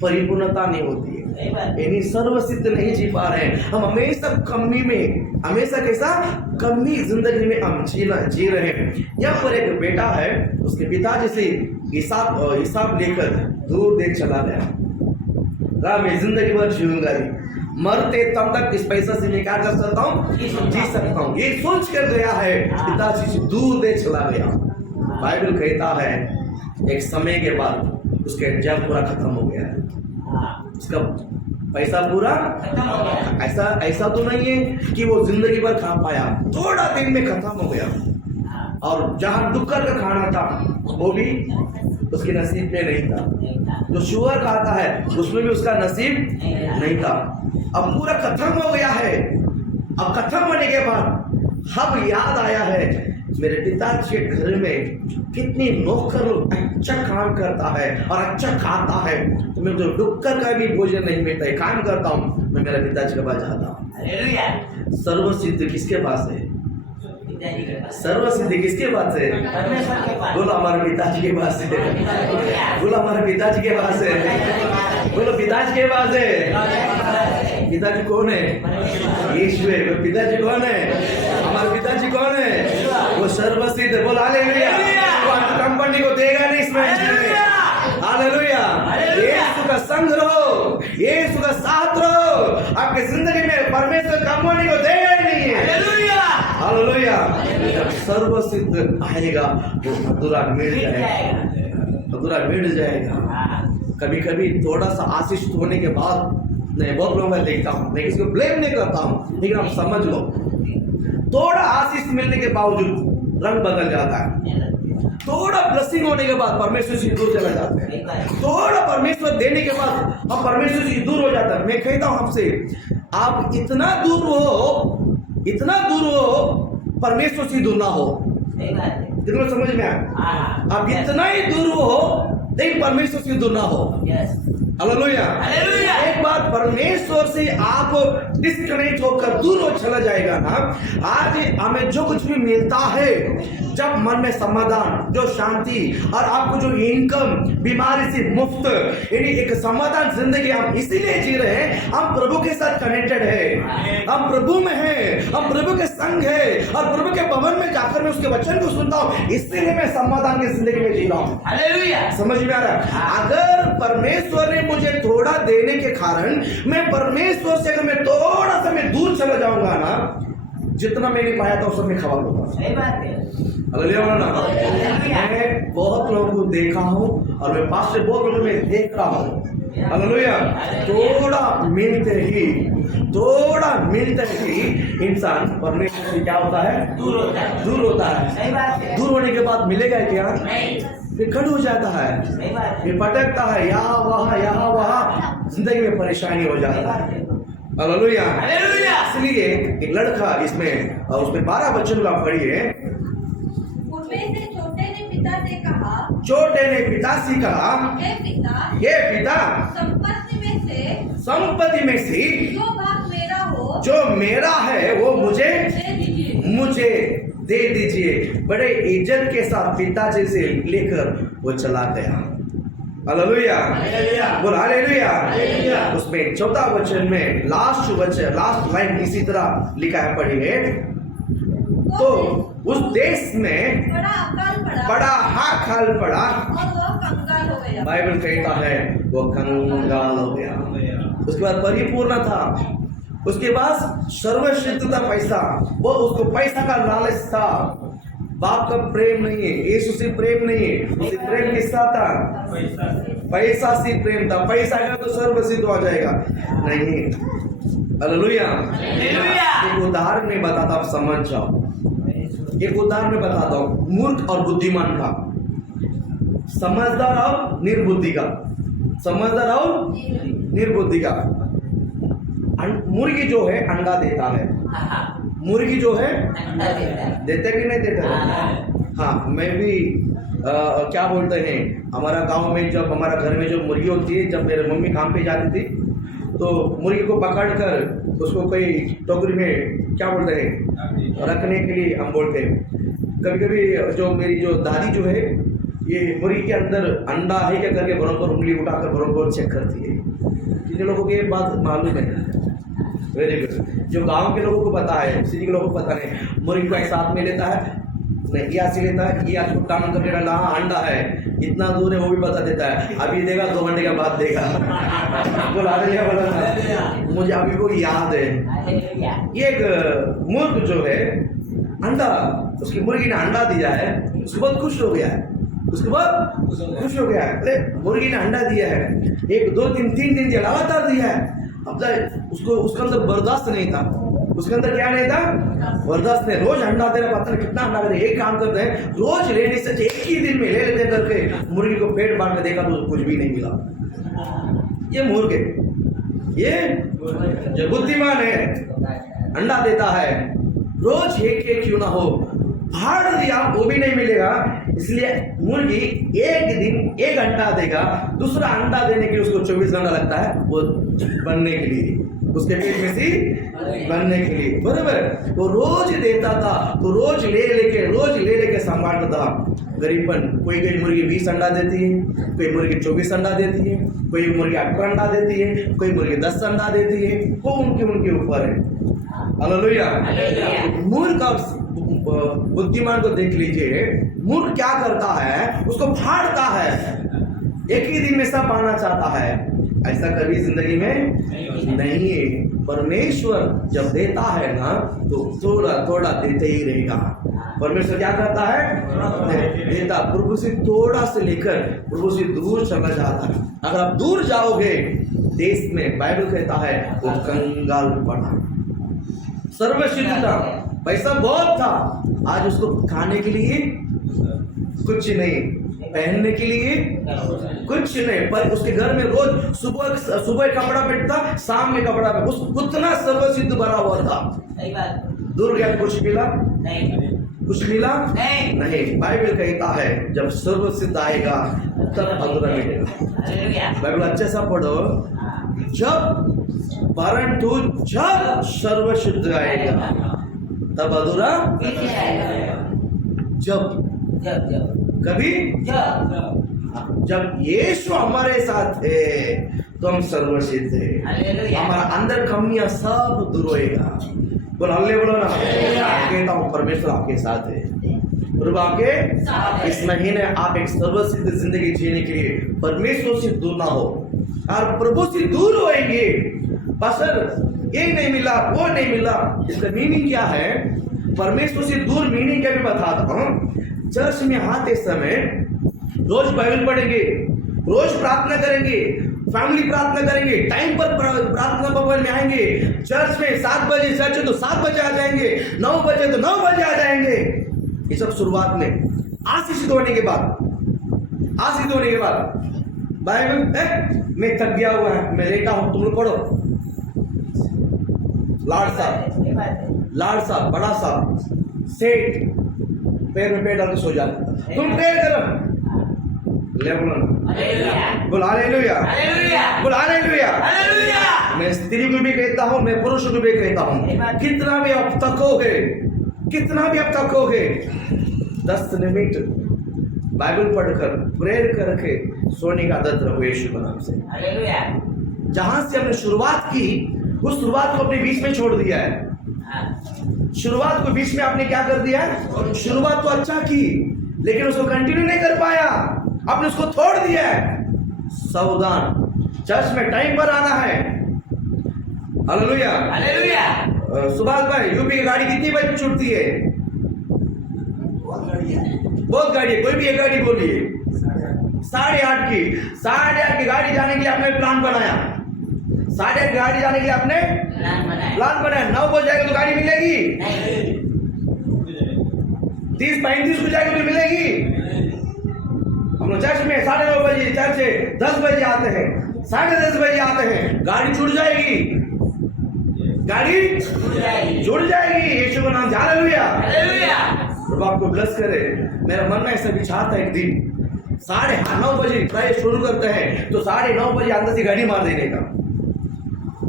परिपूर्णता नहीं होती है, यानी सर्वसिद्ध नहीं जी पा रहे हैं हम, हमेशा कमी में, हमेशा कैसा कमी जिंदगी में हम जी रहे हैं। यहाँ पर एक बेटा है, उसके पिताजी से हिसाब लेकर दूर देश चला गया, मैं जिंदगी भर जीऊंगा, मरते तब तक इस पैसा से मैं क्या कर सकता हूँ, जी सकता हूँ, ये सोच कर गया है, पिताजी से दूर देश चला गया। बाइबल कहता है एक समय के बाद उसके जब पूरा खत्म हो गया है, उसका पैसा पूरा खत्म हो गया। ऐसा तो नहीं है कि वो जिंदगी भर खा पाया, थोड़ा दिन में खत्म हो गया, और जहां दुख कर खाना था वो भी उसके नसीब में नहीं था, जो शुगर खाता है उसमें भी उसका नसीब नहीं था। अब पूरा खत्म हो गया है, अब खत्म होने के बाद अब याद आया है मेरे पिताजी के घर में कितनी नौकर लोग अच्छा काम करता है और अच्छा खाता है, तो मैं तो डुक्कर का भी भोजन नहीं मिलता है, काम करता हूँ, मैं मेरे पिताजी के पास जाता हूँ। हालेलुया। सर्वसिद्ध किसके पास है? पिताजी के पास, सर्वसिद्धि किसके पास है? परमेश्वर के पास। बोलो हमारे पिताजी के पास है। बोलो हमारे पिताजी के पास है। बोलो पिताजी के पास है। पिताजी कौन है? यीशु है। वो पिताजी कौन है? हमारे पिताजी कौन है? वो सर्वसिद्ध। बोलो हालेलुया। वो आपकी कंपनी को देगा नहीं इसमें। हालेलुया। यीशु का संग रहो, यीशु का साथ रहो, आपकी जिंदगी में परमेश्वर कंपनी को देगा ही नहीं है। हालेलुया। जब सर्वसिद्ध आएगा वो अधूरा मिल जाएगा, अधूरा मिल जाएगा। कभी कभी थोड़ा सा आशीष होने के बाद, नहीं बहुत लोगों में देखता हूँ, मैं किसी को ब्लेम नहीं करता हूँ, लेकिन आप समझ लो, थोड़ा आशीष मिलने के बावजूद रंग बदल जाता है। थोड़ा ब्लेसिंग होने के बाद परमेश्वर से दूर चला जाता है। थोड़ा परमेश्वर देने के बाद अब परमेश्वर से दूर हो जाता है। मैं कहता हूँ आपसे, आप इतना दूर हो परमेश्वर से दूर ना हो। कितना समझ में आया? आप इतना ही दूर हो लेकिन परमेश्वर से दूर ना हो। हालेलुया। एक बार परमेश्वर से आप डिस्कनेक्ट होकर दूर हो चला जाएगा ना, आज हमें जो कुछ भी मिलता है, जब मन में समाधान, जो शांति और आपको जो इनकम, बीमारी से मुक्त, यानी एक समाधान जिंदगी हम इसीलिए जी रहे हैं, हम प्रभु के साथ कनेक्टेड है, हम प्रभु में हैं, हम प्रभु के संग है और प्रभु के भवन में जाकर मैं उसके वचन को सुनता हूँ, इसलिए मैं समाधान की जिंदगी में जी रहा हूँ। हालेलुया। समझ में आ रहा है? अगर परमेश्वर ने मुझे थोड़ा देने के कारण मैं परमेश्वर से, अगर मैं थोड़ा सा मैं दूर चला जाऊंगा ना, जितना मैंने पाया था उस सब मैं खवा लूंगा। सही बात है। हालेलुया ना। मैं बहुत लोगों को देखा हूँ और मैं पास से बहुत लोगों में देख रहा हूँ। हालेलुया। थोड़ा मिलते ही इंसान परमेश्वर से क्या होता है? दूर होता है। सही बात है। दूर होने के बाद मिलेगा क्या? नहीं। फिर कट हो जाता है, सही बात है। फिर भटकता है, यहाँ वहाँ, जिंदगी में परेशानी हो जाता है। हालेलुया। इसलिए एक लड़का इसमें, और उसमें 12 वचन आप पढ़िए। उनमें से छोटे ने पिता से कहा, छोटे ने पिता से कहा, ये पिता, संपत्ति में से जो मेरा है वो मुझे दे दीजिए। बड़े इज्जत के साथ पिताजी से लेकर वो चला गया। हालेलुया। बोल हालेलुया। उसमें 14 वचन में लास्ट लाइन इसी तरह लिखा है, पढ़िए। तो उस देश में बड़ा हाल पड़ा और वह कंगाल हो गया। बाइबल कहता है वो कंगाल हो गया। उसके बाद परिपूर्ण था, उसके बाद सर्वश्रेष्ठ था पैसा, वो उसको पैसा का लालच था। बाप का प्रेम नहीं है, यीशु से प्रेम नहीं है, उसे प्रेम किसका था? पैसा से प्रेम था। पैसा का तो सर्वसिद्ध हो जाएगा नहीं। हालेलुया। एक उदाहरण में बताता, आप समझ जाओ। एक उदाहरण में बताता हूँ, मूर्ख और बुद्धिमान का, समझदार और निर्बुद्धि का। समझदार और निर्बुद्धि का। मुर्गी जो है अंडा देता है, मुर्गी जो है देते कि नहीं देता? हाँ, मैं भी क्या बोलते हैं, हमारा गांव में जब हमारा घर में जो मुर्गी होती है, जब मेरे मम्मी काम पे जाती थी तो मुर्गी को पकड़ कर उसको कोई टोकरी में क्या बोलते हैं रखने के लिए हम बोलते हैं। कभी कभी जो मेरी जो दादी जो है, ये मुर्गी के अंदर अंडा है क्या करके बराबर उंगली उठाकर बराबर चेक करती है। कितने लोगों को ये बात मालूम है? Very good. जो गांव के लोगों को पता है, सिटी के लोगों को पता नहीं। मुर्गी को साथ में लेता है, नहीं ये ऐसे लेता है, ये आज टांग करके डाला, हाँ अंडा है, इतना दूर है वो भी बता देता है, अभी देगा 2 घंटे के बाद देगा। बोला मुझे अभी को याद है, ये एक मूर्ख जो है अंडा, उसकी मुर्गी ने अंडा दिया है, उसके बाद खुश हो गया है, उसके बाद खुश हो गया है। अरे मुर्गी ने अंडा दिया है, 1 2 3 दिन दिया, लगातार दिया है। अब उसको उसके अंदर बर्दाश्त नहीं था, उसके अंदर क्या नहीं था? बर्दाश्त नहीं। रोज अंडा दे रहा, पता नहीं कितना अंडा दे, एक काम करते हैं रोज लेने से एक ही दिन में ले लेते करके मुर्गी को पेट बांट के देखा तो कुछ भी नहीं मिला। ये मूर्ख है, ये जो बुद्धिमान है अंडा देता है, रोज एक क्यों ना हो फाड़ दिया वो भी नहीं मिलेगा। इसलिए मुर्गी एक दिन 1 घंटा देगा, दूसरा अंडा देने के लिए उसको 24 घंटा लगता है वो बनने के लिए, उसके पेट में से बनने के लिए, बराबर। वो रोज देता था, तो रोज ले लेके संभालता था। गरीबन कोई मुर्गी 20 अंडा देती है, कोई मुर्गी 24 अंडा देती है, कोई मुर्गी 18 अंडा देती है, कोई मुर्गी 10 अंडा देती है, वो उनके ऊपर है। हालेलुया। मूर्ख का बुद्धिमान को देख लीजिए, मूर्ख क्या करता है, उसको फाड़ता है, एक ही दिन में सब पाना चाहता है। ऐसा कभी जिंदगी में नहीं है। परमेश्वर जब देता है ना तो थोड़ा थोड़ा देते ही रहेगा। परमेश्वर क्या करता है, देता, प्रभु से थोड़ा से लेकर प्रभु से दूर चला जाता है। अगर आप दूर जाओगे देश में, बाइबल कहता है वो कंगाल पड़ा, सर्वसिद्धता, पैसा बहुत था, आज उसको खाने के लिए कुछ नहीं, पहनने के लिए कुछ नहीं, पर उसके घर में रोज सुबह कपड़ा पहनता, शाम में कपड़ा पहनता, उसको उतना सर्वसिद्ध भरा हुआ था। दूर गया कुछ मिला नहीं, कुछ मिला नहीं। बाइबल कहता है जब सर्वसिद्ध आएगा तब अधूरा मिलेगा। बाइबल अच्छे सा पढ़ो, परंतु जब सर्वसिद्ध आएगा तब अधूरा, जब कभी जब यीशु हमारे साथ है तो हम सर्वसिद्ध है, हमारा अंदर कमियां सब दूर होएगा। बोलो हल्ले बोलो ना। कहता हूँ परमेश्वर आपके साथ है, प्रभु आपके इस महीने आप एक सर्वसिद्ध जिंदगी जीने के लिए परमेश्वर से दूर ना हो, और प्रभु से दूर होएंगे। पास्टर ये नहीं मिला, वो नहीं मिला, इसका मीनिंग क्या है? परमेश्वर से दूर मीनिंग क्या भी बताता हूँ। चर्च में आते समय रोज बाइबल पढ़ेंगे, रोज प्रार्थना करेंगे, फैमिली प्रार्थना करेंगे, टाइम पर प्रार्थना भवन में आएंगे, चर्च में 7 बजे चर्च है तो 7 बजे आ जाएंगे, 9 बजे तो 9 बजे आ जाएंगे। ये सब शुरुआत में आशीषित होने के बाद, बाइबल मैं थक गया हुआ है, मैं लेटा हूं, तुम लोग पढ़ो। लाड साहब बड़ा साहब सेठ पैर में पैर डाल के सो जाते, तुम प्रेयर करो, ले बोलो हालेलुया, बोलो हालेलुया। मैं स्त्री को भी कहता हूँ, मैं पुरुष को भी कहता हूँ, कितना भी आप थकोगे 10 मिनट बाइबल पढ़कर प्रेयर करके सोने का आदत रखो यीशु के नाम से। जहां से हमने शुरुआत की उस शुरुआत को अपने बीच में छोड़ दिया है। शुरुआत को बीच में आपने क्या कर दिया है? शुरुआत तो अच्छा की लेकिन उसको कंटिन्यू नहीं कर पाया, आपने उसको छोड़ दिया है। सावधान, चर्च में टाइम पर आना है। हालेलुया। सुभाष भाई, यूपी की गाड़ी कितनी बजे छूटती है? बहुत गाड़ी है, कोई भी एक गाड़ी बोलिए। 8:30 की। 8:30 की गाड़ी जाने के लिए आपने प्लान बनाया, 8:30 की गाड़ी जाने के लिए आपने प्लान बनाया। 9 बजे जाएगा तो गाड़ी मिलेगी? 30-35 को जाएगा तो मिलेगी? हम लोग चर्च में 9:30 बजे, चर्च 10 बजे आते हैं, 10:30 बजे आते हैं, गाड़ी छूट जाएगी, गाड़ी जुड़ जाएगी। यीशु का नाम, हालेलुया। प्रभु आपको ब्लेस करे। मेरा मन में ऐसा विचार था, एक दिन 9:30 बजे प्राय शुरू करते हैं तो 9:30 बजे अंदर से गाड़ी मार देने का।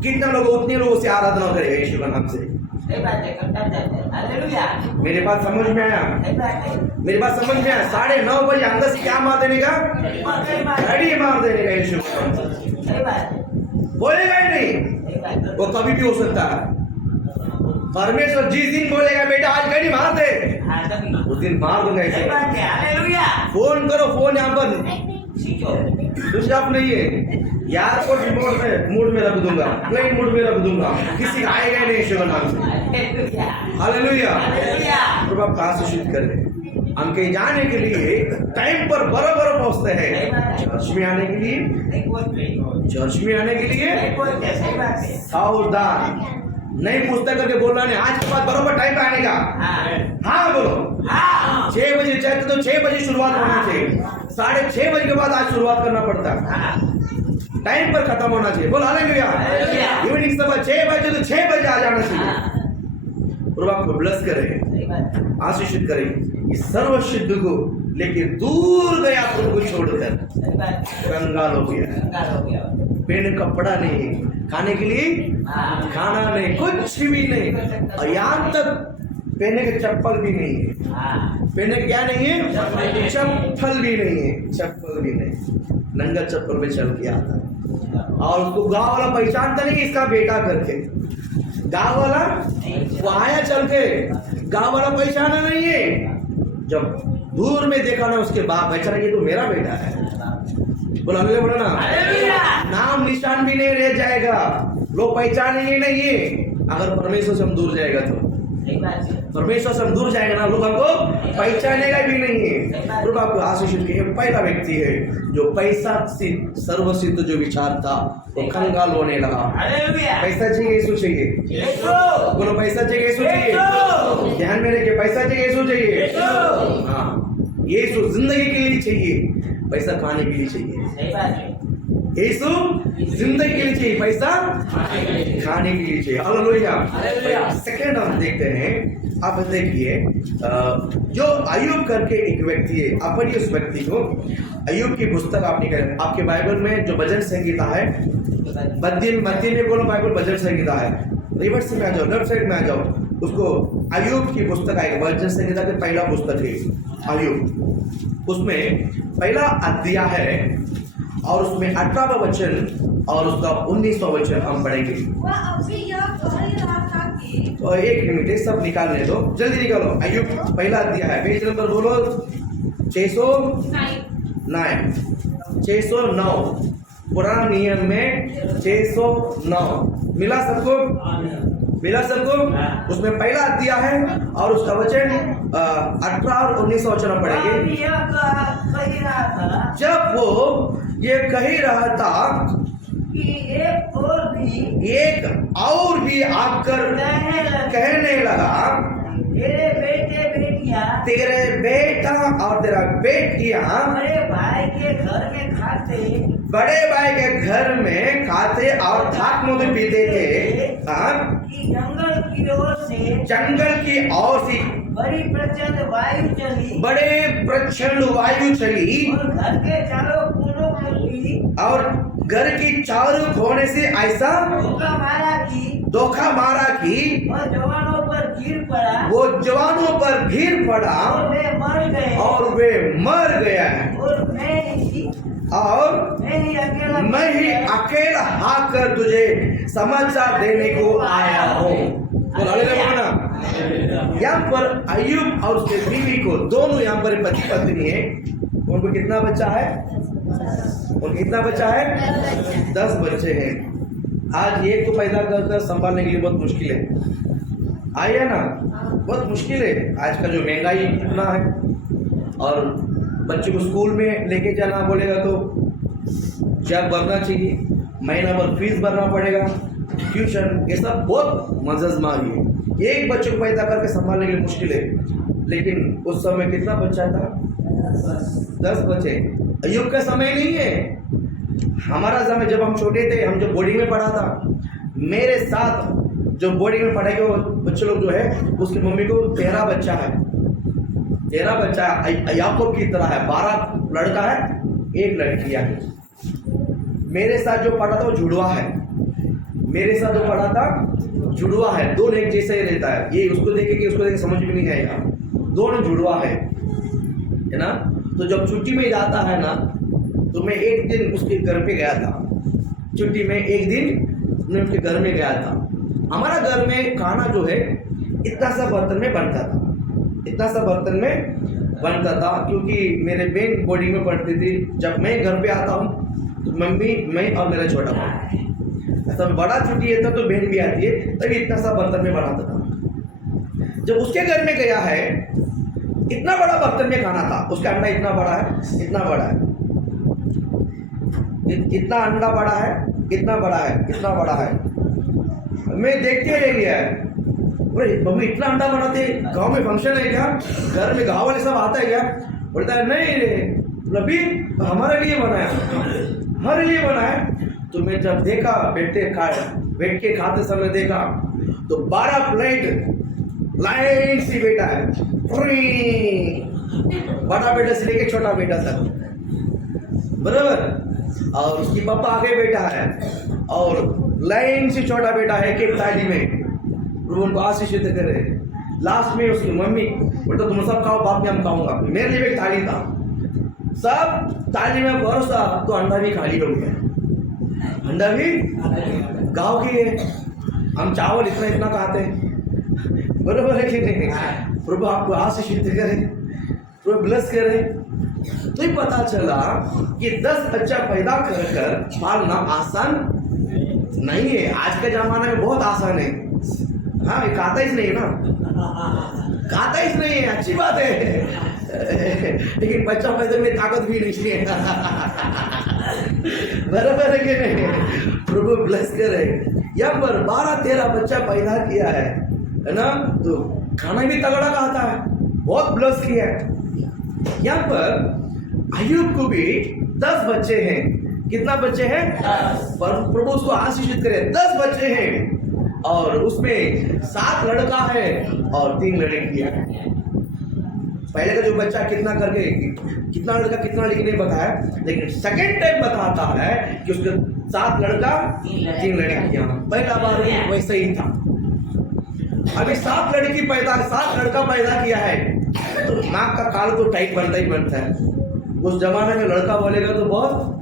कितने लोग, उतने लोगों से आराधना करेगा यीशु का नाम से। मेरे पास समझ में आया, 9:30 बजे अंदर से क्या मार देने का? गाड़ी मार देने का यीशु का नाम से। बोलेगा ही नहीं, वो कभी भी हो सकता है। परमेश्वर जिस दिन बोलेगा बेटा आज गाड़ी मार दे, उस दिन मार दूंगा। फोन करो, फोन यहाँ पर स्विच ऑफ नहीं है, एयरपोर्ट मूड में रख दूंगा, प्लेन मूड में रख दूंगा, किसी का आएगा ही नहीं यीशु के नाम से। हालेलुया। प्रभु आप कहाँ से शुद्ध कर रहे? हम कहीं जाने के लिए टाइम पर बराबर पहुंचते हैं। चर्च में आने के लिए सावधान, नहीं पूछता करके बोलना नहीं। आज के बाद बराबर टाइम पे आने का। हाँ बोलो। 6 बजे चाहते तो 6 बजे शुरुआत होना चाहिए, 6:30 बजे के बाद आज शुरुआत करना पड़ता है, टाइम पर खत्म होना चाहिए। बोल हालेलुया। इवनिंग सभा 6 बजे तो 6 बजे आ जाना चाहिए। प्रभु आपको ब्लेस करे। सही बात। आशीषित करे। इस सर्व सिद्ध को लेकिन दूर गया तुमको छोड़कर, सही बात। कंगाल हो गया। कंगाल हो गया। पहने कपड़ा नहीं, खाने के लिए हाँ। खाना नहीं, कुछ भी नहीं, और यहाँ तक पहने के चप्पल भी नहीं है। हाँ। पहने क्या नहीं है? चप्पल भी नहीं। चप्पल भी नहीं है, चप्पल भी नहीं, नंगा चप्पल में चल के आता है। और उसको गांव वाला पहचानता नहीं इसका बेटा करके। गांव वाला वो आया चल के, गांव वाला पहचाना नहीं है। जब दूर में देखा ना उसके बाप, बेचारा ये तो मेरा बेटा है। बोला अल्ले बोला ना, हालेलुया। नाम निशान भी नहीं रह जाएगा, लोग पहचानेंगे नहीं ये। अगर परमेश्वर से हम दूर जाएगा तो, सही बात है। परमेश्वर से हम दूर जाएंगे ना, लोग हमको पहचानेगा भी नहीं है। प्रभु आपको आशीषित किए। पहला व्यक्ति है जो पैसा सर्व सिद्ध जो विचार था वो कंगाल होने लगा। हालेलुया। पैसा चाहिए, यीशु चाहिए। यीशु। बोलो पैसा चाहिए, यीशु चाहिए। यीशु। ध्यान में रखिए, पैसा चाहिए, यीशु चाहिए। यीशु। हाँ, यीशु जिंदगी के लिए चाहिए, पैसा खाने के लिए चाहिए। सही बात है। यीशु जिंदगी के लिए चाहिए, पैसा खाने के लिए चाहिए। हालेलुया। हालेलुया। सेकंड हम देखते हैं, आप देखिए जो अय्यूब करके एक व्यक्ति है, आप पढ़िए उस व्यक्ति को। अय्यूब की पुस्तक आप निकालें, आपके बाइबल में जो भजन संहिता है, मध्य में बोलो बाइबल भजन संहिता है, रिवर्स में आ जाओ, लेफ्ट साइड में आ जाओ, उसको अय्यूब की पुस्तक आएगा। भजन संहिता की पहला पुस्तक है अय्यूब। उसमें पहला अध्याय है और उसमें 18वां वचन और उसका 19वां वचन हम पढ़ेंगे। वह अभी यह कह ही रहा था कि तो एक मिनट, ये सब निकालने दो, जल्दी निकालो। अय्यूब पहला अध्याय है, पेज नंबर बोलो 609। 609 पुराना नियम में 609 मिला सबको? मिला सबको? उसमें पहला अध्याय है और उसका वचन 18 और 19 वचन हम पढ़ेंगे। अभी यह कह रहा था जब वो ये कह ही रहा था कि एक और भी आकर कहने लगा, तेरे बेटा और तेरा बेटियां बड़े भाई के घर में खाते, बड़े भाई के घर में खाते और थाक मोदी पीते थे। कि जंगल की ओर से बड़ी प्रचंड वायु चली, बड़े प्रचंड वायु चली और घर के चारों कोनों में भी और घर की चारों कोने से ऐसा धोखा मारा कि और जवानों पर गिर पड़ा, वो जवानों पर गिर पड़ा और वे मर गए, और वे मर गया। और मैं ही अकेला आकर तुझे समाचार देने को आया हूँ। तो हालेलुया। यहाँ पर अय्यूब और उसके बीवी को, दोनों यहाँ पर पति पत्नी है, उनको कितना बच्चा है? उनको कितना बच्चा है? 10 बच्चे हैं। आज एक को पैदा कर संभालने के लिए बहुत मुश्किल है, आई है ना, बहुत मुश्किल है। आज का जो महंगाई इतना है, और बच्चे को स्कूल में लेके जाना बोलेगा तो जब भरना चाहिए, महीना भर फीस भरना पड़ेगा, ट्यूशन, ये सब बहुत मजजमारी है। एक बच्चे को पैदा करके संभालने के लिए मुश्किल है, लेकिन उस समय कितना बच्चा था? 10 बच्चे। अय्यूब का समय नहीं है, हमारा समय जब हम छोटे थे, हम जो बोर्डिंग में पढ़ा था, मेरे साथ जो बोर्डिंग में पढ़ाई के बच्चे लोग जो है, उसकी मम्मी को 13 बच्चा है, 13 बच्चा है। याकूब की तरह है, 12 लड़का है, 1 लड़कियां है। मेरे साथ जो पढ़ा था वो जुड़वा है, मेरे साथ जो पढ़ा था जुड़वा है, दोनों एक जैसा ही रहता है। ये उसको देखे कि उसको देखे समझ भी नहीं आएगा, दोनों जुड़वा है ना। तो जब छुट्टी में जाता है ना, तो मैं एक दिन उसके घर पे गया था, छुट्टी में एक दिन मैं उसके घर में गया था। हमारा घर में खाना जो है इतना सा बर्तन में बनता था, इतना सा बर्तन में बनता था, क्योंकि मेरे बहन बोर्डिंग में पढ़ती थी। जब मैं घर पे आता हूँ तो मम्मी, मैं और मेरा छोटा भाई, ऐसा बड़ा छुट्टी है तो बहन भी आती है, तभी इतना सा बर्तन में बनाता था। जब उसके घर में गया है, इतना बड़ा बर्तन में खाना था, उसका अंडा इतना बड़ा है, इतना बड़ा है, इतना अंडा बड़ा है, इतना बड़ा है, इतना बड़ा है। मैं देखते रह गया है, अरे मम्मी इतना अंडा बनाते, गांव में फंक्शन है क्या? घर में गांव वाले सब आता है क्या? बोलता है नहीं रे नबी, हमारे लिए बनाया, हमारे लिए बनाया। तो मैं जब देखा, बैठ के खाते समय देखा तो 12 प्लेट लाइन सी बेटा है, बड़ा बेटा से लेके छोटा बेटा तक, बराबर। और उसकी पापा आगे बेटा है और लाइन से छोटा बेटा है कि ताली में, प्रभु उनको आशीषित करे। लास्ट में उसकी मम्मी बोलता तुम सब खाओ, बाद में हम खाऊंगा। मेरे लिए भी थाली था, सब थाली में भरोसा, तो अंडा भी खाली हो गया। अंडा भी गाँव की है, हम चावल इतना इतना खाते हैं, बरोबर है कि नहीं? प्रभु आपको आशीषित करे, प्रभु ब्लेस करे। तो ही पता चला कि 10 बच्चा पैदा कर पालना आसान नहीं है। आज के जमाने में बहुत आसान है। हाँ, ये खाता ही नहीं है ना, खाता ही नहीं है, अच्छी बात है, लेकिन बच्चा पैदा में ताकत भी नहीं है। बराबर है कि नहीं? प्रभु ब्लेस करे। यहाँ पर 12-13 बच्चा पैदा किया है ना, तो खाना भी तगड़ा खाता है, बहुत ब्लेस किया है। यहाँ पर अय्यूब को भी 10 बच्चे हैं। कितना बच्चे हैं? 10। पर प्रभु उसको आशीषित करे, 10 बच्चे हैं और उसमें 7 लड़का है और 3 लड़कियां हैं। पहले का जो बच्चा कितना करके कितना लड़का कितना लड़की नहीं बताया, लेकिन सेकंड टाइम बताता है कि उसके 7 लड़का 3 लड़कियां। पहला बार वैसे ही था। अभी 7 लड़का पैदा किया है, तो नाक का काल तो टाइट बनता ही बनता है। उस जमाने में लड़का बोलेगा तो बहुत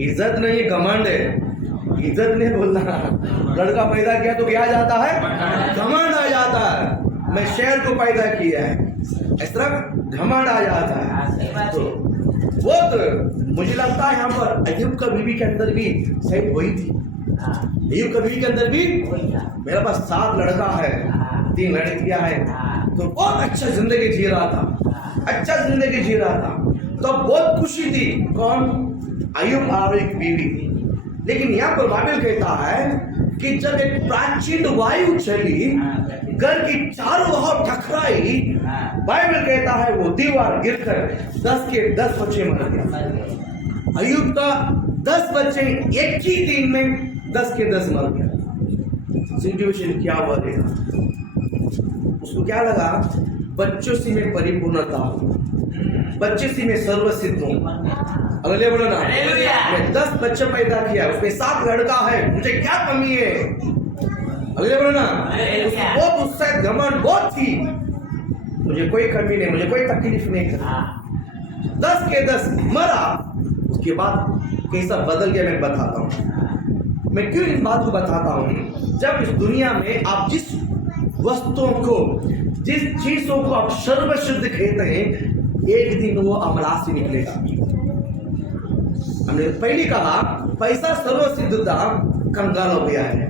इज्जत नहीं, घमंड है, इज्जत नहीं बोलना। लड़का पैदा किया तो क्या जाता है? घमंड आ जाता है। मैं शेर को पैदा किया है, इस तरह घमंड आ जाता है। तो वो तो मुझे लगता है यहाँ पर अय्यूब का बीवी के अंदर भी सही वही थी। अय्यूब का बीवी के अंदर भी मेरे पास 7 लड़का है, 3 लड़कियां हैं, तो बहुत अच्छा जिंदगी जी रहा था, अच्छा जिंदगी जी रहा था। तो बहुत खुशी थी। कौन? अय्यूब और एक बीवी। लेकिन यहाँ पर बाइबल कहता है कि जब एक प्राचीन वायु चली, घर की चारों ओर टकराई, बाइबल कहता है वो दीवार गिरकर 10 के 10 बच्चे मर गए। अय्यूब का 10 बच्चे एक ही दिन में 10 के 10 मर गए। सिचुएशन क्या हुआ देखा? उसको क्या लगा? बच्चों से मैं परिपूर्णता हूं, बच्चे से मैं सर्वसिद्ध हूं। अगले बोलो ना, मैं 10 बच्चे पैदा किया, उसमें 7 लड़का है, मुझे क्या कमी है? अगले बोलो ना, बहुत उत्साह घमंड बहुत थी, मुझे कोई कमी नहीं, मुझे कोई तकलीफ नहीं कर। 10 के 10 मरा। उसके बाद कैसा बदल गया मैं बताता हूँ। मैं क्यों इस बात को बताता हूँ? जब इस दुनिया में आप जिस वस्तुओं को, जिस चीजों को आप सर्वसिद्ध कहते हैं, एक दिन वो अमला से निकलेगा। हमने पहले कहा पैसा सर्वसिद्ध था, कंगाल हो गया है।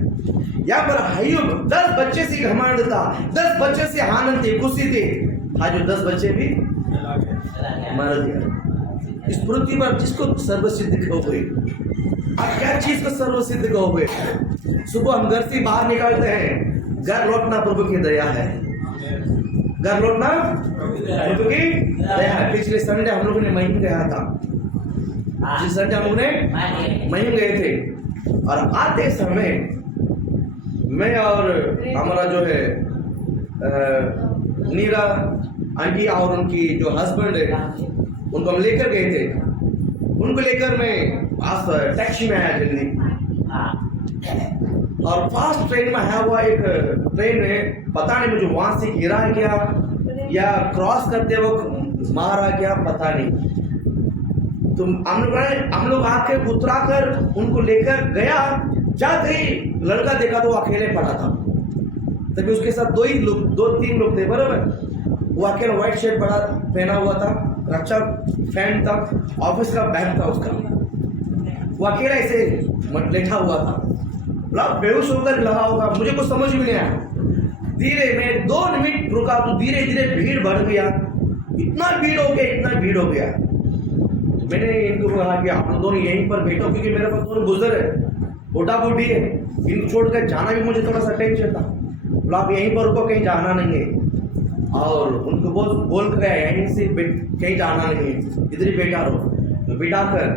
यहाँ पर अय्यूब 10 बच्चे से घमंड था, 10 बच्चे से आनंद थे, खुशी थे। आज 10 बच्चे भी मर गए। इस पृथ्वी पर जिसको सर्वसिद्ध कहोगे, आप क्या चीज को सर्वसिद्ध कहोगे? सुबह हम घर से बाहर निकलते हैं, घर लौटना प्रभु की दया है, घर लौटना प्रभु की दया है। पिछले संडे हम लोगों ने महिम गया था, जिस संडे हम लोगों ने महिम गए थे, और आते समय मैं और हमारा जो है नीरा आंटी और उनकी जो हस्बैंड है, उनको हम लेकर गए थे। उनको लेकर मैं आज टैक्सी में आया जल्दी, और फास्ट ट्रेन में आया हुआ। एक ट्रेन में पता नहीं मुझे वहां से गिरा क्या या क्रॉस करते वक्त मारा क्या, पता नहीं। तो हम लोग आके उतरा कर उनको लेकर गया। जाते ही लड़का देखा तो वो अकेले पड़ा था। तभी उसके साथ 2-3 लोग थे, बराबर। वो अकेला व्हाइट शर्ट बड़ा पहना हुआ था, रक्षा फैन था, ऑफिस का बैग था उसका। वो अकेला ऐसे लेटा हुआ था, बेहोश होकर लगा होगा, मुझे कुछ समझ में नहीं आया। धीरे में 2 मिनट रुका तो धीरे धीरे भीड़ बढ़ गया, इतना भीड़ हो गया। मैंने इनको कहा कि आप दोनों यहीं पर बैठो, क्योंकि मेरे पास दोनों बुजुर्ग है, बूढ़ा बूढ़ी है, इनको छोड़कर जाना भी मुझे थोड़ा सा टेंशन था। बोला आप यहीं पर रुको, कहीं जाना नहीं है। और उनको बोल कर गया यहीं से कहीं जाना नहीं है, इधर ही बैठा रहो। तो बिठा कर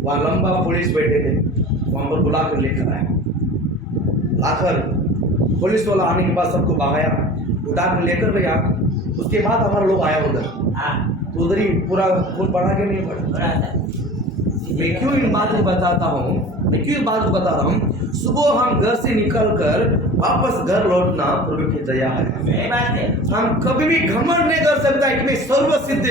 वहाँ लंबा पुलिस बैठे थे, वहाँ पर बुला कर लेकर आए। लाकर पुलिस वाला आने के बाद सबको भगाया, उठा कर लेकर गया। उसके बाद हमारा लोग आया उधर, हाँ तो उधर ही पूरा खून पड़ा के नहीं पड़ा। बड़ा था। मैं क्यों इन बात को बताता हूँ, मैं क्यों बात को बता रहा हूँ? सुबह हम घर से निकलकर वापस घर लौटना प्रभु की दया है। सही बात है। हम कभी भी घमंड नहीं कर सकता कि मैं सर्वसिद्ध,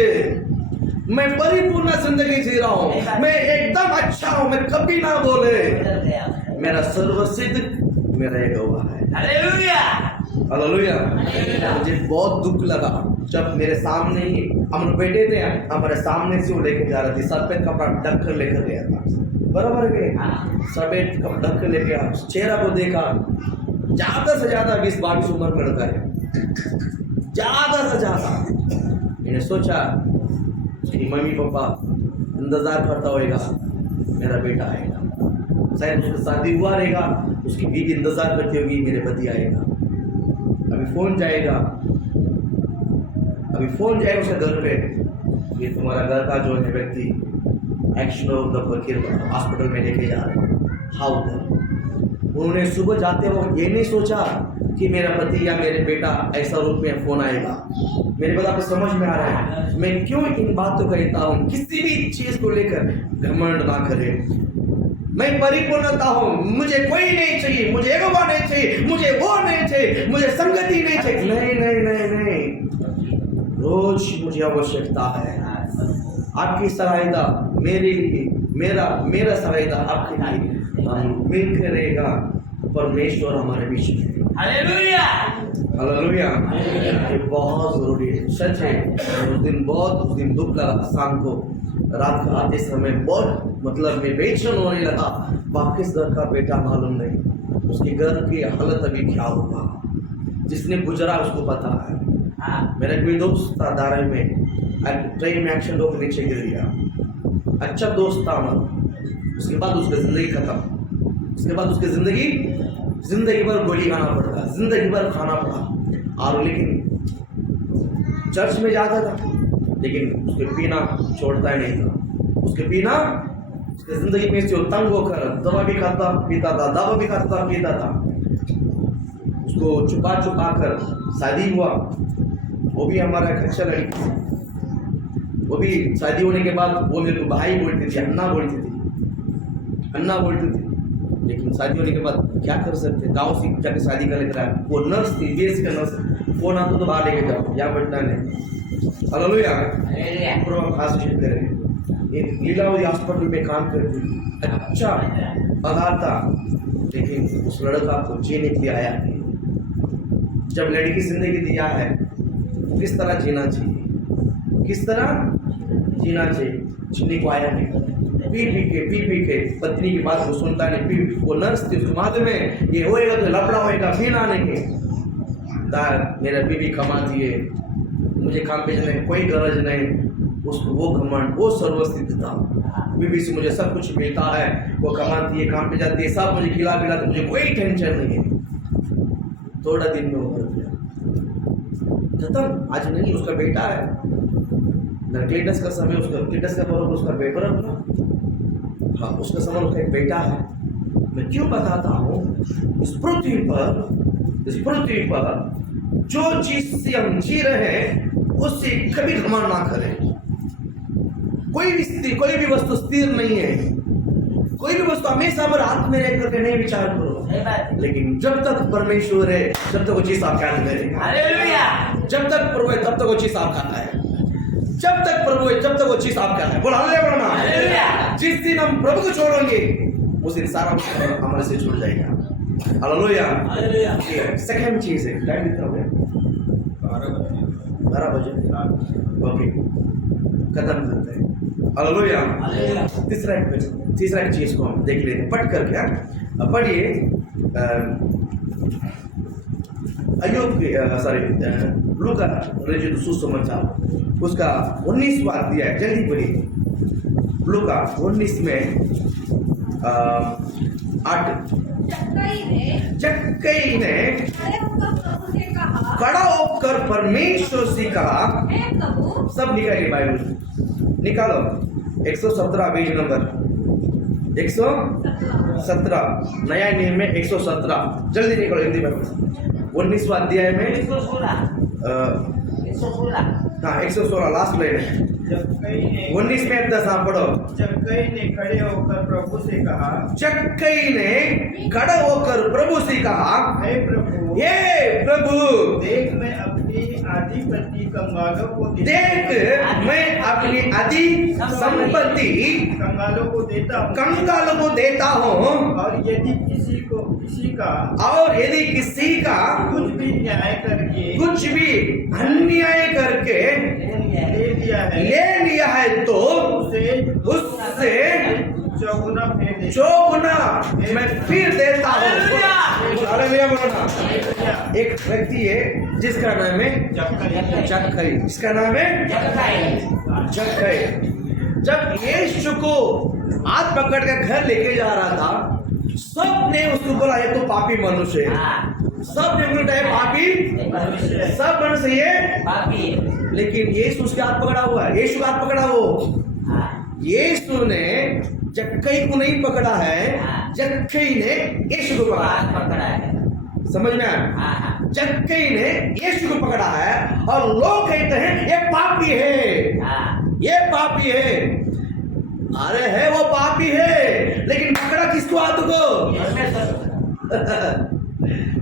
मैं परिपूर्ण जिंदगी जी रहा हूँ, मैं एकदम अच्छा हूँ, मैं कभी ना बोले बदल गया। मेरा सर्वसिद्ध मेरा एक गवाह है। हालेलुया। हालेलुया। हालेलुया। मुझे बहुत दुख लगा जब मेरे सामने ही हम बैठे थे, हमारे सामने से वो लेके जा रहे थे, सफेद कपड़ा ढक कर लेकर गया था, बराबर है? सफेद कपड़ा ढक कर लेके गया, चेहरा को देखा, ज्यादा से ज्यादा 20-22 उम्र का लड़का है, ज्यादा से ज्यादा। मैंने सोचा कि मम्मी पापा इंतजार करता होगा मेरा बेटा आएगा, शायद उसका शादी हुआ रहेगा, उसकी बीवी इंतजार करती होगी मेरे पति आएगा। अभी फोन जाएगा उसके घर पे, ये तुम्हारा घर का जो है व्यक्ति एक्शन ऑफ द फकीर हॉस्पिटल में लेके जा रहे हैं। हाउ उन्होंने सुबह जाते वक्त ये नहीं सोचा कि मेरा पति या मेरे बेटा ऐसा रूप में फोन आएगा। मेरे बात आपको समझ में आ रहा है? मैं क्यों इन बातों को कहता हूँ? किसी भी चीज को लेकर घमंड ना करें। मैं परिपूर्णता हूँ, मुझे कोई नहीं चाहिए, मुझे एगोबा नहीं चाहिए, मुझे वो नहीं चाहिए, मुझे संगति नहीं चाहिए। नहीं नहीं नहीं नहीं, रोज मुझे आवश्यकता है आपकी सहायता, मेरे लिए, मेरा सहायता आपके लिए। हम मिलकर रहेगा परमेश्वर हमारे बीच में। हालेलुया। हालेलुया। ये बहुत जरूरी है, सच है। उस दिन दुख लगा, शाम को रात को आते समय बहुत मतलब मैं बेचैन होने लगा। वापस घर का बेटा मालूम नहीं उसके घर की हालत अभी क्या होगा, जिसने गुजरा उसको पता है। मेरा कोई दोस्त था दारे में, ट्रेन में एक्सीडेंट होकर नीचे गिर गया। अच्छा दोस्त था हमारा, उसके बाद उसकी जिंदगी खत्म। उसके बाद उसकी जिंदगी भर गोली खाना पड़ा, जिंदगी भर खाना पड़ा। और लेकिन चर्च में जाता था, लेकिन उसके पीना छोड़ता ही नहीं था। उसके जिंदगी में से तंग होकर दवा भी खाता पीता था। उसको छुपा कर शादी हुआ, वो भी हमारा एक अच्छा लड़की। वो भी शादी होने के बाद वो मेरे को भाई बोलती थी, अन्ना बोलती थी। लेकिन शादी होने के बाद क्या कर सकते, गाँव से जाकर शादी कर लेकर आया। वो नर्स थी, बीएससी का नर्स। फोन आता तो बाहर लेके जाओ, या बैठना नहीं। हालेलुया। खास करें लीलावती हॉस्पिटल में काम करती थी, अच्छा पगार था, लेकिन उस लड़का को जीने के लिए आया नहीं। जब लड़की जिंदगी दिया है, किस तरह जीना चाहिए, जीने को आया नहीं। पी के पत्नी की बात को सुनता नहीं। वो नर्स थी, उसको मालूम है ये होएगा तो लफड़ा होएगा, पीना नहीं है। मेरा बीवी कमाती है, मुझे काम पे जाने कोई गरज नहीं। उसको वो घमंड, वो सर्वस्थित था। बीवी से मुझे सब कुछ मिलता है, वो कमाती है, काम पे जाती है, सब मुझे खिला तो मुझे कोई टेंशन नहीं है। थोड़ा दिन में वो कर दिया, खत्म। आज नहीं, उसका बेटा है, क्लेटस का समय, उसका पेपर अपना, हाँ उसका समय, उसका एक बेटा है। मैं क्यों बताता हूँ? इस पृथ्वी पर जो चीज से हम जी रहे हैं उससे कभी घमंड ना करें। कोई भी वस्तु स्थिर नहीं है। कोई भी वस्तु हमेशा हमारे हाथ में रह करके नहीं विचार करो। लेकिन जब तक परमेश्वर है, जब तक वो चीज आपके हाथ में रहेगा। हालेलुया। जब तक प्रभु है, तब तक वो चीज आपका है। जब तक प्रभु है, जब तक वो चीज आपका है। बोल हालेलुया। जिस दिन हम प्रभु को छोड़ेंगे, उस दिन सारा हमारे से छूट जाएगा। हालेलुया। सेकंड चीज है, टाइम कितना हो गया? 12 बजे। ओके, खत्म करते हैं। हालेलुया। तीसरा एक चीज को हम देख लेते हैं, पढ़ करके। पढ़िए अय्यूब की लूका रचित सुसमाचार उसका 19वां अध्याय, जल्दी पढ़िए। लूका 19 में 8। जक्कई ने खड़ा होकर परमेश्वर से कहा, सब निकालिए बाइबल निकालो, 117 पेज नंबर। 117 नया नियम में 117 जल्दी निकलो हिंदी में 19वां अध्याय में 116 हाँ 116 लास्ट लाइन है जब कई ने 19 में 10 हाँ पढ़ो जब कई ने खड़े होकर प्रभु से कहा, चक्कई ने खड़ा होकर प्रभु से कहा हे प्रभु, हे प्रभु देख मैं अपनी आधी पत्नी कंगालों को देख मैं अपनी आधी संपत्ति कंगालों को देता हूँ, कंगालों को देता हूँ और यदि किसी का और यदि किसी का कुछ भी न्याय करके कुछ भी अन्याय करके ले लिया है तो उससे चौगुना फेर दे। चौगुना मैं फिर देता हूँ हालेलुया बोलो ना। एक व्यक्ति है जिसका नाम है चक्कई जिसका नाम है चक्कई जब यीशु को हाथ पकड़ कर घर लेके जा रहा था सब ने उसको बोला ये तो पापी मनुष्य है सब ने बोला है पापी सब मनुष्य ये लेकिन यीशु उसके हाथ पकड़ा हुआ है यीशु का हाथ पकड़ा वो यीशु ने चक्कई को नहीं पकड़ा है चक्कई ने यीशु को पकड़ा है समझ में आया चक्कई ने यीशु को पकड़ा है और लोग कहते हैं ये पापी है ये पापी है अरे है वो पापी है लेकिन पकड़ा किसको हाथ को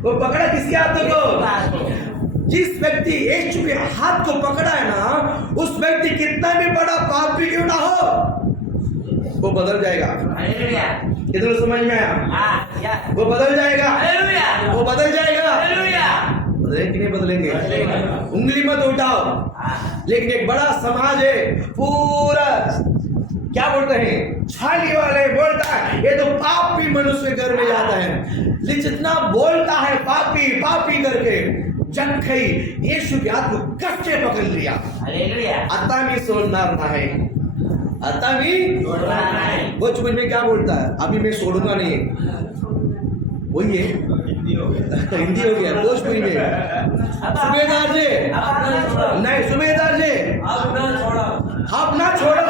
वो पकड़ा किसके हाथ को जिस व्यक्ति यीशु के हाथ को पकड़ा है ना उस व्यक्ति कितना भी बड़ा पापी क्यों ना हो वो बदल जाएगा इधर समझ में आया वो बदल जाएगा वो बदल जाएगा बदलेंगे कि नहीं बदलेंगे उंगली मत उठाओ लेकिन एक बड़ा समाज है पूरा क्या बोलते हैं छाली वाले बोलता है ये तो पापी मनुष्य घर में जाता है जितना बोलता है पापी पापी करके चक्कई यीशु के हाथ को कच्चे पकड़ लिया आता मी सोडणार नाही आता मी भोजपुरी में क्या बोलता है अभी मैं छोड़ूंगा नहीं वही है हिंदी हो गया भोजपुरी में सुबेदार जी नहीं सुबेदार जी आप ना छोड़ो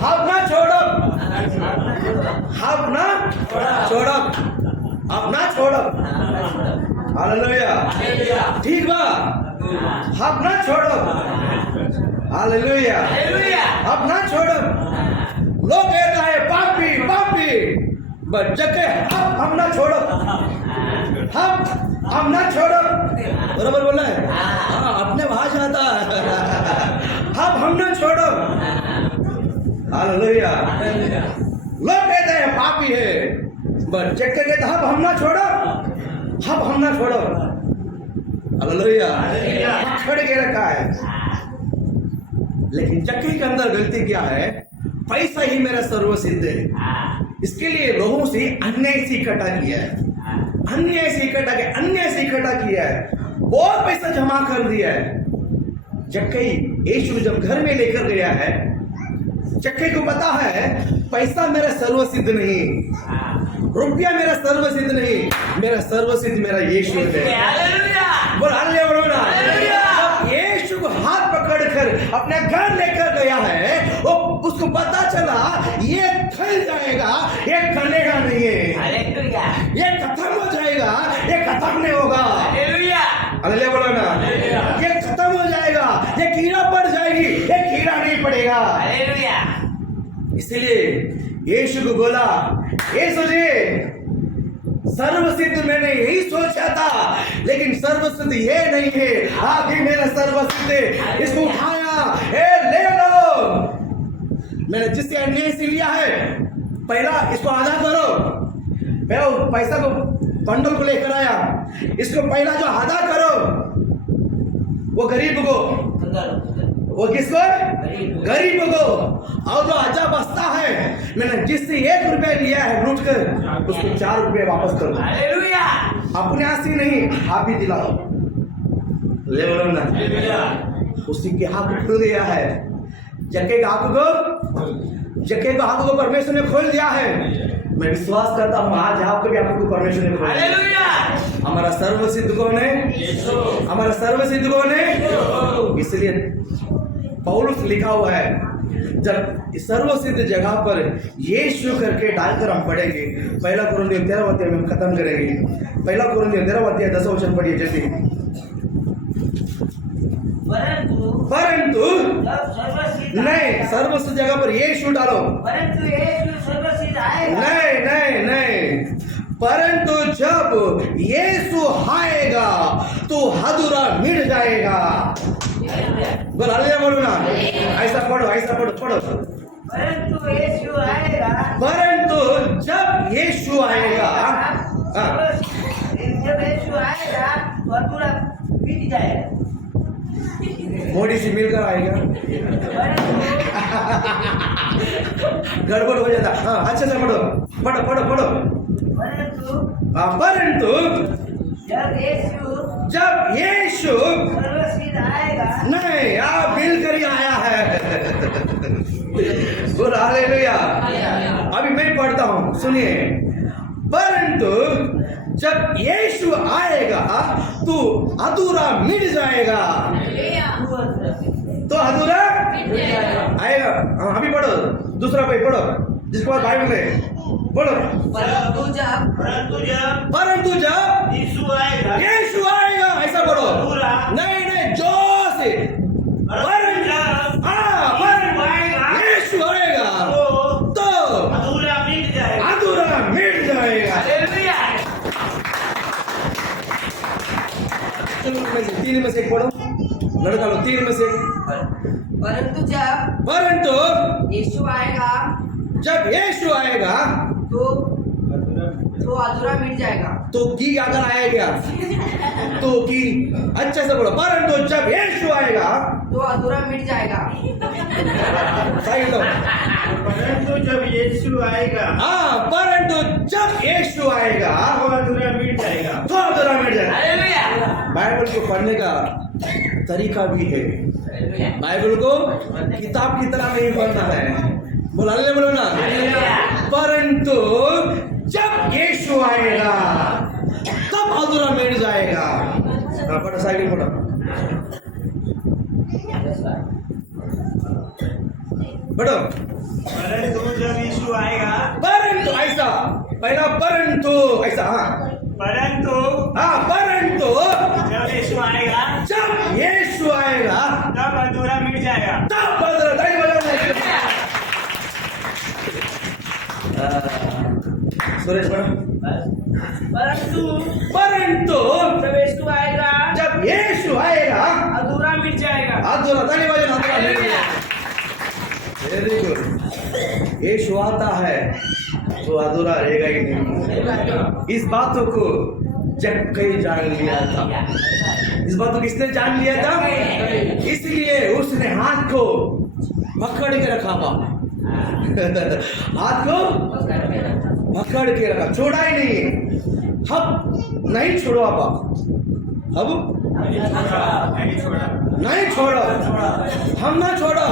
आप ना छोड़ो आप ना छोड़ो आप ना छोड़ो हालेलुया ठीक बा आप ना छोड़ो हालेलुया आप ना छोड़ो लोग कहता है पापी पापी बट जगह हम ना छोड़ो हम ना छोड़ो बराबर बोला है हाँ अपने वहां जाता है हम ना छोड़ो हालेलुया लोग कहते हैं पापी है बट जगह कहता हम ना छोड़ो हम ना छोड़ो हालेलुया छड़ के रखा है लेकिन चक्की के अंदर गलती क्या है पैसा ही मेरा सर्वसिद्ध है इसके लिए लोगों से अन्याय से इकट्ठा किया है अन्याय से इकट्ठा किया है बहुत पैसा जमा कर दिया है चक्की यीशु जब घर में लेकर गया है चक्की को पता है पैसा मेरा सर्वसिद्ध नहीं रुपया मेरा सर्वसिद्ध नहीं मेरा सर्वसिद्ध मेरा यीशु है बोल हालेलुया बोलो ना यीशु को हाथ पकड़कर अपने घर लेकर गया है वो उसको पता चला ये फैल जाएगा ये फैलेगा नहीं है ये खत्म हो जाएगा ये खत्म नहीं होगा हालेलुया बोलो ना ये खत्म हो जाएगा ये कीड़ा पड़ जाएगी ये कीड़ा नहीं पड़ेगा इसलिए यीशु को बोला यीशु जी सर्वसिद्ध मैंने यही सोचा था लेकिन सर्वसिद्ध ये नहीं है आप ही मेरा सर्वसिद्ध है इसको उठाया ले लो मैंने जिससे अन्याय से लिया है पहला इसको आधा करो मैं पैसा को बंडल को लेकर आया इसको पहला जो आधा करो वो गरीब को वो किसको गरीब को और जो आजा बसता है मैंने जिससे 1 रुपया लिया है लूट कर उसको 4 रुपये वापस करो अपने हाथ से नहीं आप ही दिलाओ ले बोलो ना उसी के हाथ खुल दिया है जक्के के हाथ को परमेश्वर ने खोल दिया है मैं विश्वास करता हूँ आज आपको भी आपको परमेश्वर ने खोल दिया हमारा सर्वसिद्ध कौन है हमारा सर्वसिद्ध कौन है इसलिए पौलुस लिखा हुआ है जब सर्वसिद्ध जगह पर यीशु करके डालकर हम पढ़ेंगे। पहला कुरिन्थियों 13 अध्याय में हम खत्म करेंगे। पहला कुरिन्थियों 13 अध्याय 10 वचन पढ़िए जल्दी। परंतु जब सर्वसिद्ध नहीं, सर्वसिद्ध जगह पर यीशु डालो। परंतु यीशु सर्वसिद्ध आएगा। नहीं नहीं नहीं, परंतु जब यीशु आएगा तो अधूरा मिट जाएगा। बोल हालेलुया बोलो ना। ऐसा पढ़ो, ऐसा पढ़ो, पढ़ो। परंतु यीशु आएगा। परंतु जब यीशु आएगा, जब यीशु आएगा तो अधूरा बीत जाएगा। मोदी से मिलकर आएगा, परंतु गड़बड़ हो जाता। हाँ, अच्छे से पढ़ो, पढ़ो पढ़ो पढ़ो। परंतु जब यीशु सर्वसिद्ध आएगा। नहीं, आप मिलकर ही आया है। बोल हालेलुया। अभी मैं पढ़ता हूं, सुनिए। परंतु जब यीशु आएगा तो अधूरा मिट जाएगा। तो अधूरा आएगा। हाँ, अभी पढ़ो, दूसरा भाई पढ़ो, जिसके बाद बाइबल है पढ़ो। परंतु जब यीशु आएगा, यीशु आएगा, ऐसा पढ़ो। अधूरा। नहीं नहीं, जोर से। परंतु यीशु आएगा तो अधूरा मिट जाएगा। अधूरा मिट जाएगा। तीन में से एक पढ़ो, लड़का लो, तीन में से। परंतु यीशु आएगा जब यीशु आएगा तो अधूरा मिट जाएगा। तो की अगर आएगा तो की अच्छे से बोलो। परंतु जब यीशु आएगा तो अधूरा मिट जाएगा। सही लो। परंतु जब यीशु आएगा हाँ, परंतु जब यीशु आएगा तो अधूरा मिट जाएगा। तो अधूरा मिट जाएगा। बाइबल को पढ़ने का तरीका भी है। बाइबल को किताब की तरह नहीं पढ़ना है। बोला बोलो ना। परंतु जब यीशु आएगा तब अधूरा मिट जाएगा। पढ़ो, साइकिल पढ़ो, पढ़ो। परंतु जब यीशु आएगा, परंतु ऐसा, पहला परंतु ऐसा। हाँ परंतु हाँ, परंतु जब यीशु आएगा जब यीशु आएगा तब अधूरा मिट जाएगा। तब अधूरा। ताली बजाओ ना। सुरेश पढ़ो। परंतु जब यीशु आएगा जब यीशु आएगा अधूरा मिट जाएगा। अधूरा। ताली बजाओ ना। Very good. यीशु आता है तो अधूरा रहेगा ही नहीं। इस बातों को जब कई जान लिया था, इस बात को किसने जान लिया था? इसलिए उसने हाथ को पकड़ के रखा। हाथ को पकड़ के रखा, छोड़ा ही नहीं। अब नहीं छोड़ो, अब नहीं छोड़ो, हम ना छोड़ो,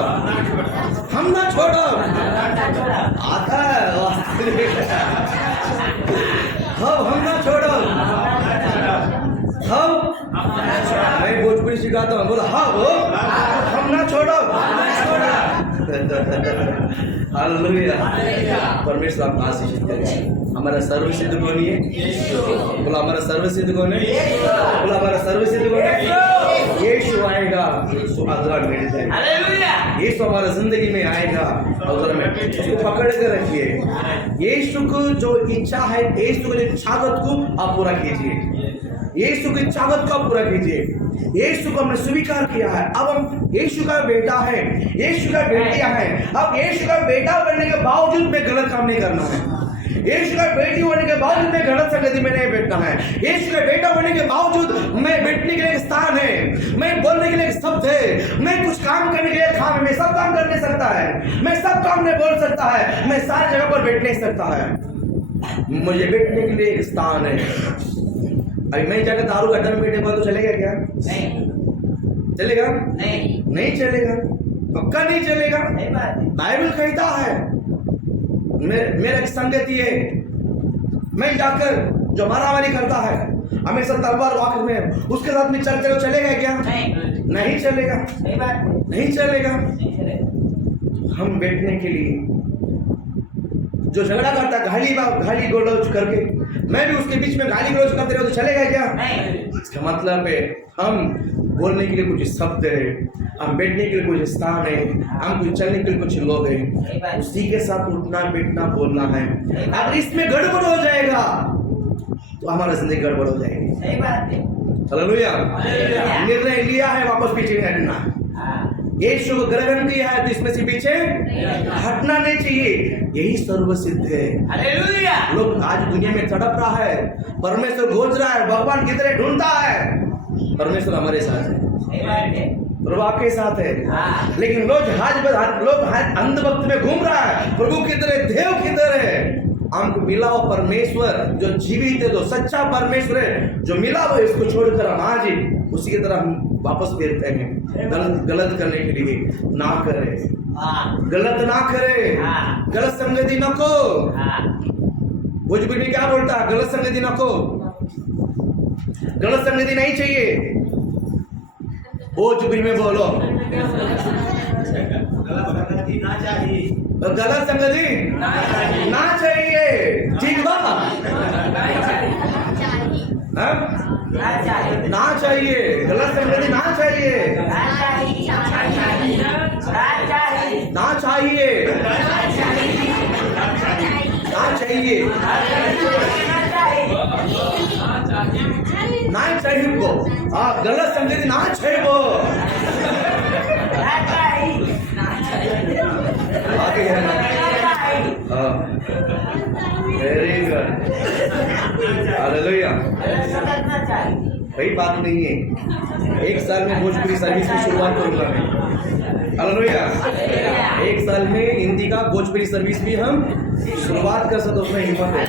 हम ना छोड़ो। आता है अब हम ना छोड़ो। हम मैं भोजपुरी सिखाता हूँ, बोला हाँ वो हम ना छोड़ो। हालेलुया। परमेश्वर आपको आशीष दे। हमारा सर्वसिद्ध कौन है? बोला हमारा सर्वसिद्ध कौन है? बोला हमारा सर्वसिद्ध कौन है? यीशु आएगा तो अधूरा मिट जाएगा। यीशु हमारा जिंदगी में आएगा अधूरा मिट। उसको पकड़ कर रखिए। यीशु को जो इच्छा है, यीशु की चाहत को आप पूरा कीजिए। यीशु की चाहत को पूरा कीजिए। यीशु को हमने स्वीकार किया है, अब हम यीशु का बेटा है, यीशु का बेटियां हैं। अब यीशु का बेटा बनने के बावजूद में गलत काम नहीं करना है। यीशु का बेटी होने के बावजूद में गलत संगति में नहीं बैठना है। यीशु का बेटा होने के बावजूद मैं बैठने के लिए एक स्थान है, मैं बोलने के लिए एक शब्द है, मैं कुछ काम करने के लिए काम है। मैं सब काम कर नहीं सकता है, मैं सब काम नहीं बोल सकता है, मैं सारी जगह पर बैठ नहीं सकता है। मुझे बैठने के लिए एक स्थान है। अभी मैं जाकर दारू अड्डा में बैठे तो चलेगा क्या? नहीं चलेगा? नहीं नहीं चलेगा, पक्का नहीं चलेगा। बाइबल कहता है, मेरा संगति है, मैं जाकर जो मारामारी करता है हमेशा तलवार वाक में उसके साथ में चलते हो, चलेगा क्या? नहीं चलेगा, नहीं चलेगा। हम बैठने के लिए जो झगड़ा करता गाली गलौज करके, मैं भी उसके बीच में गाली गलौज करते रहे तो चलेगा क्या? इसका मतलब है हम बोलने के लिए कुछ शब्द है, हम बैठने के लिए कुछ स्थान है, हम कुछ चलने के लिए कुछ लोग हैं, उसी के साथ उठना बैठना बोलना है। अगर इसमें गड़बड़ हो जाएगा तो हमारा जिंदगी गड़बड़ हो जाएगी। सही बात है। हालेलुया। निर्णय लिया है वापस पीछे हटना, यीशु को ग्रहण किया है तो इसमें से पीछे हटना नहीं चाहिए, यही सर्वसिद्ध है। हालेलुया। लोग आज दुनिया में तड़प रहा है, परमेश्वर खोज रहा है, भगवान किधर ढूंढता है, परमेश्वर हमारे साथ है, सही बात है। प्रभु आपके साथ है। लेकिन लोग अंधभक्त में घूम रहा है, प्रभु किधर है, देव किधर है? हमको मिला वो परमेश्वर जो जीवित है, जो सच्चा परमेश्वर है, जो मिला वो, इसको छोड़कर हम आज ही उसी की तरह हम वापस फेरते हैं। गलत करने के लिए ना करे, गलत ना करे, गलत संगति न को। भोजपुरी में क्या बोलता है? गलत संगति न को, गलत संगति नहीं चाहिए। भोजपुरी में बोलो, ना चाहिए, गलत संगति ना चाहिए। ठीक बा? ना चाहिए, गलत संगति ना चाहिए, ना चाहिए, ना चाहिए, ना चाहिए वो। गलत संगति ना चाहिए वो। Very good, hallelujah. वही बात नहीं है। एक साल में भोजपुरी सर्विस की शुरुआत करूंगा मैं, हालेलुया। एक साल में हिंदी का भोजपुरी सर्विस भी हम शुरुआत कर सकते, उसमें हिम्मत है।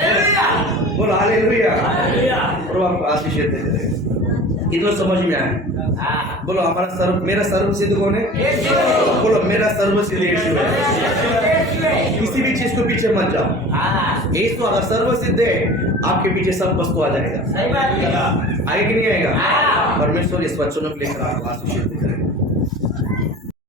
बोलो हालेलुया। और आप आशीष देते रहे। इतना समझ में आया? बोलो हमारा मेरा सर्वसिद्ध कौन है? बोलो मेरा सर्वसिद्ध यीशु है। किसी भी चीज को पीछे मत जाओ। यीशु अगर सर्वसिद्ध है, आपके पीछे सब वस्तु आ जाएगा। सही बात है। आएगा कि नहीं आएगा? परमेश्वर इस वचनों को लेकर आपको आशीष देते रहे।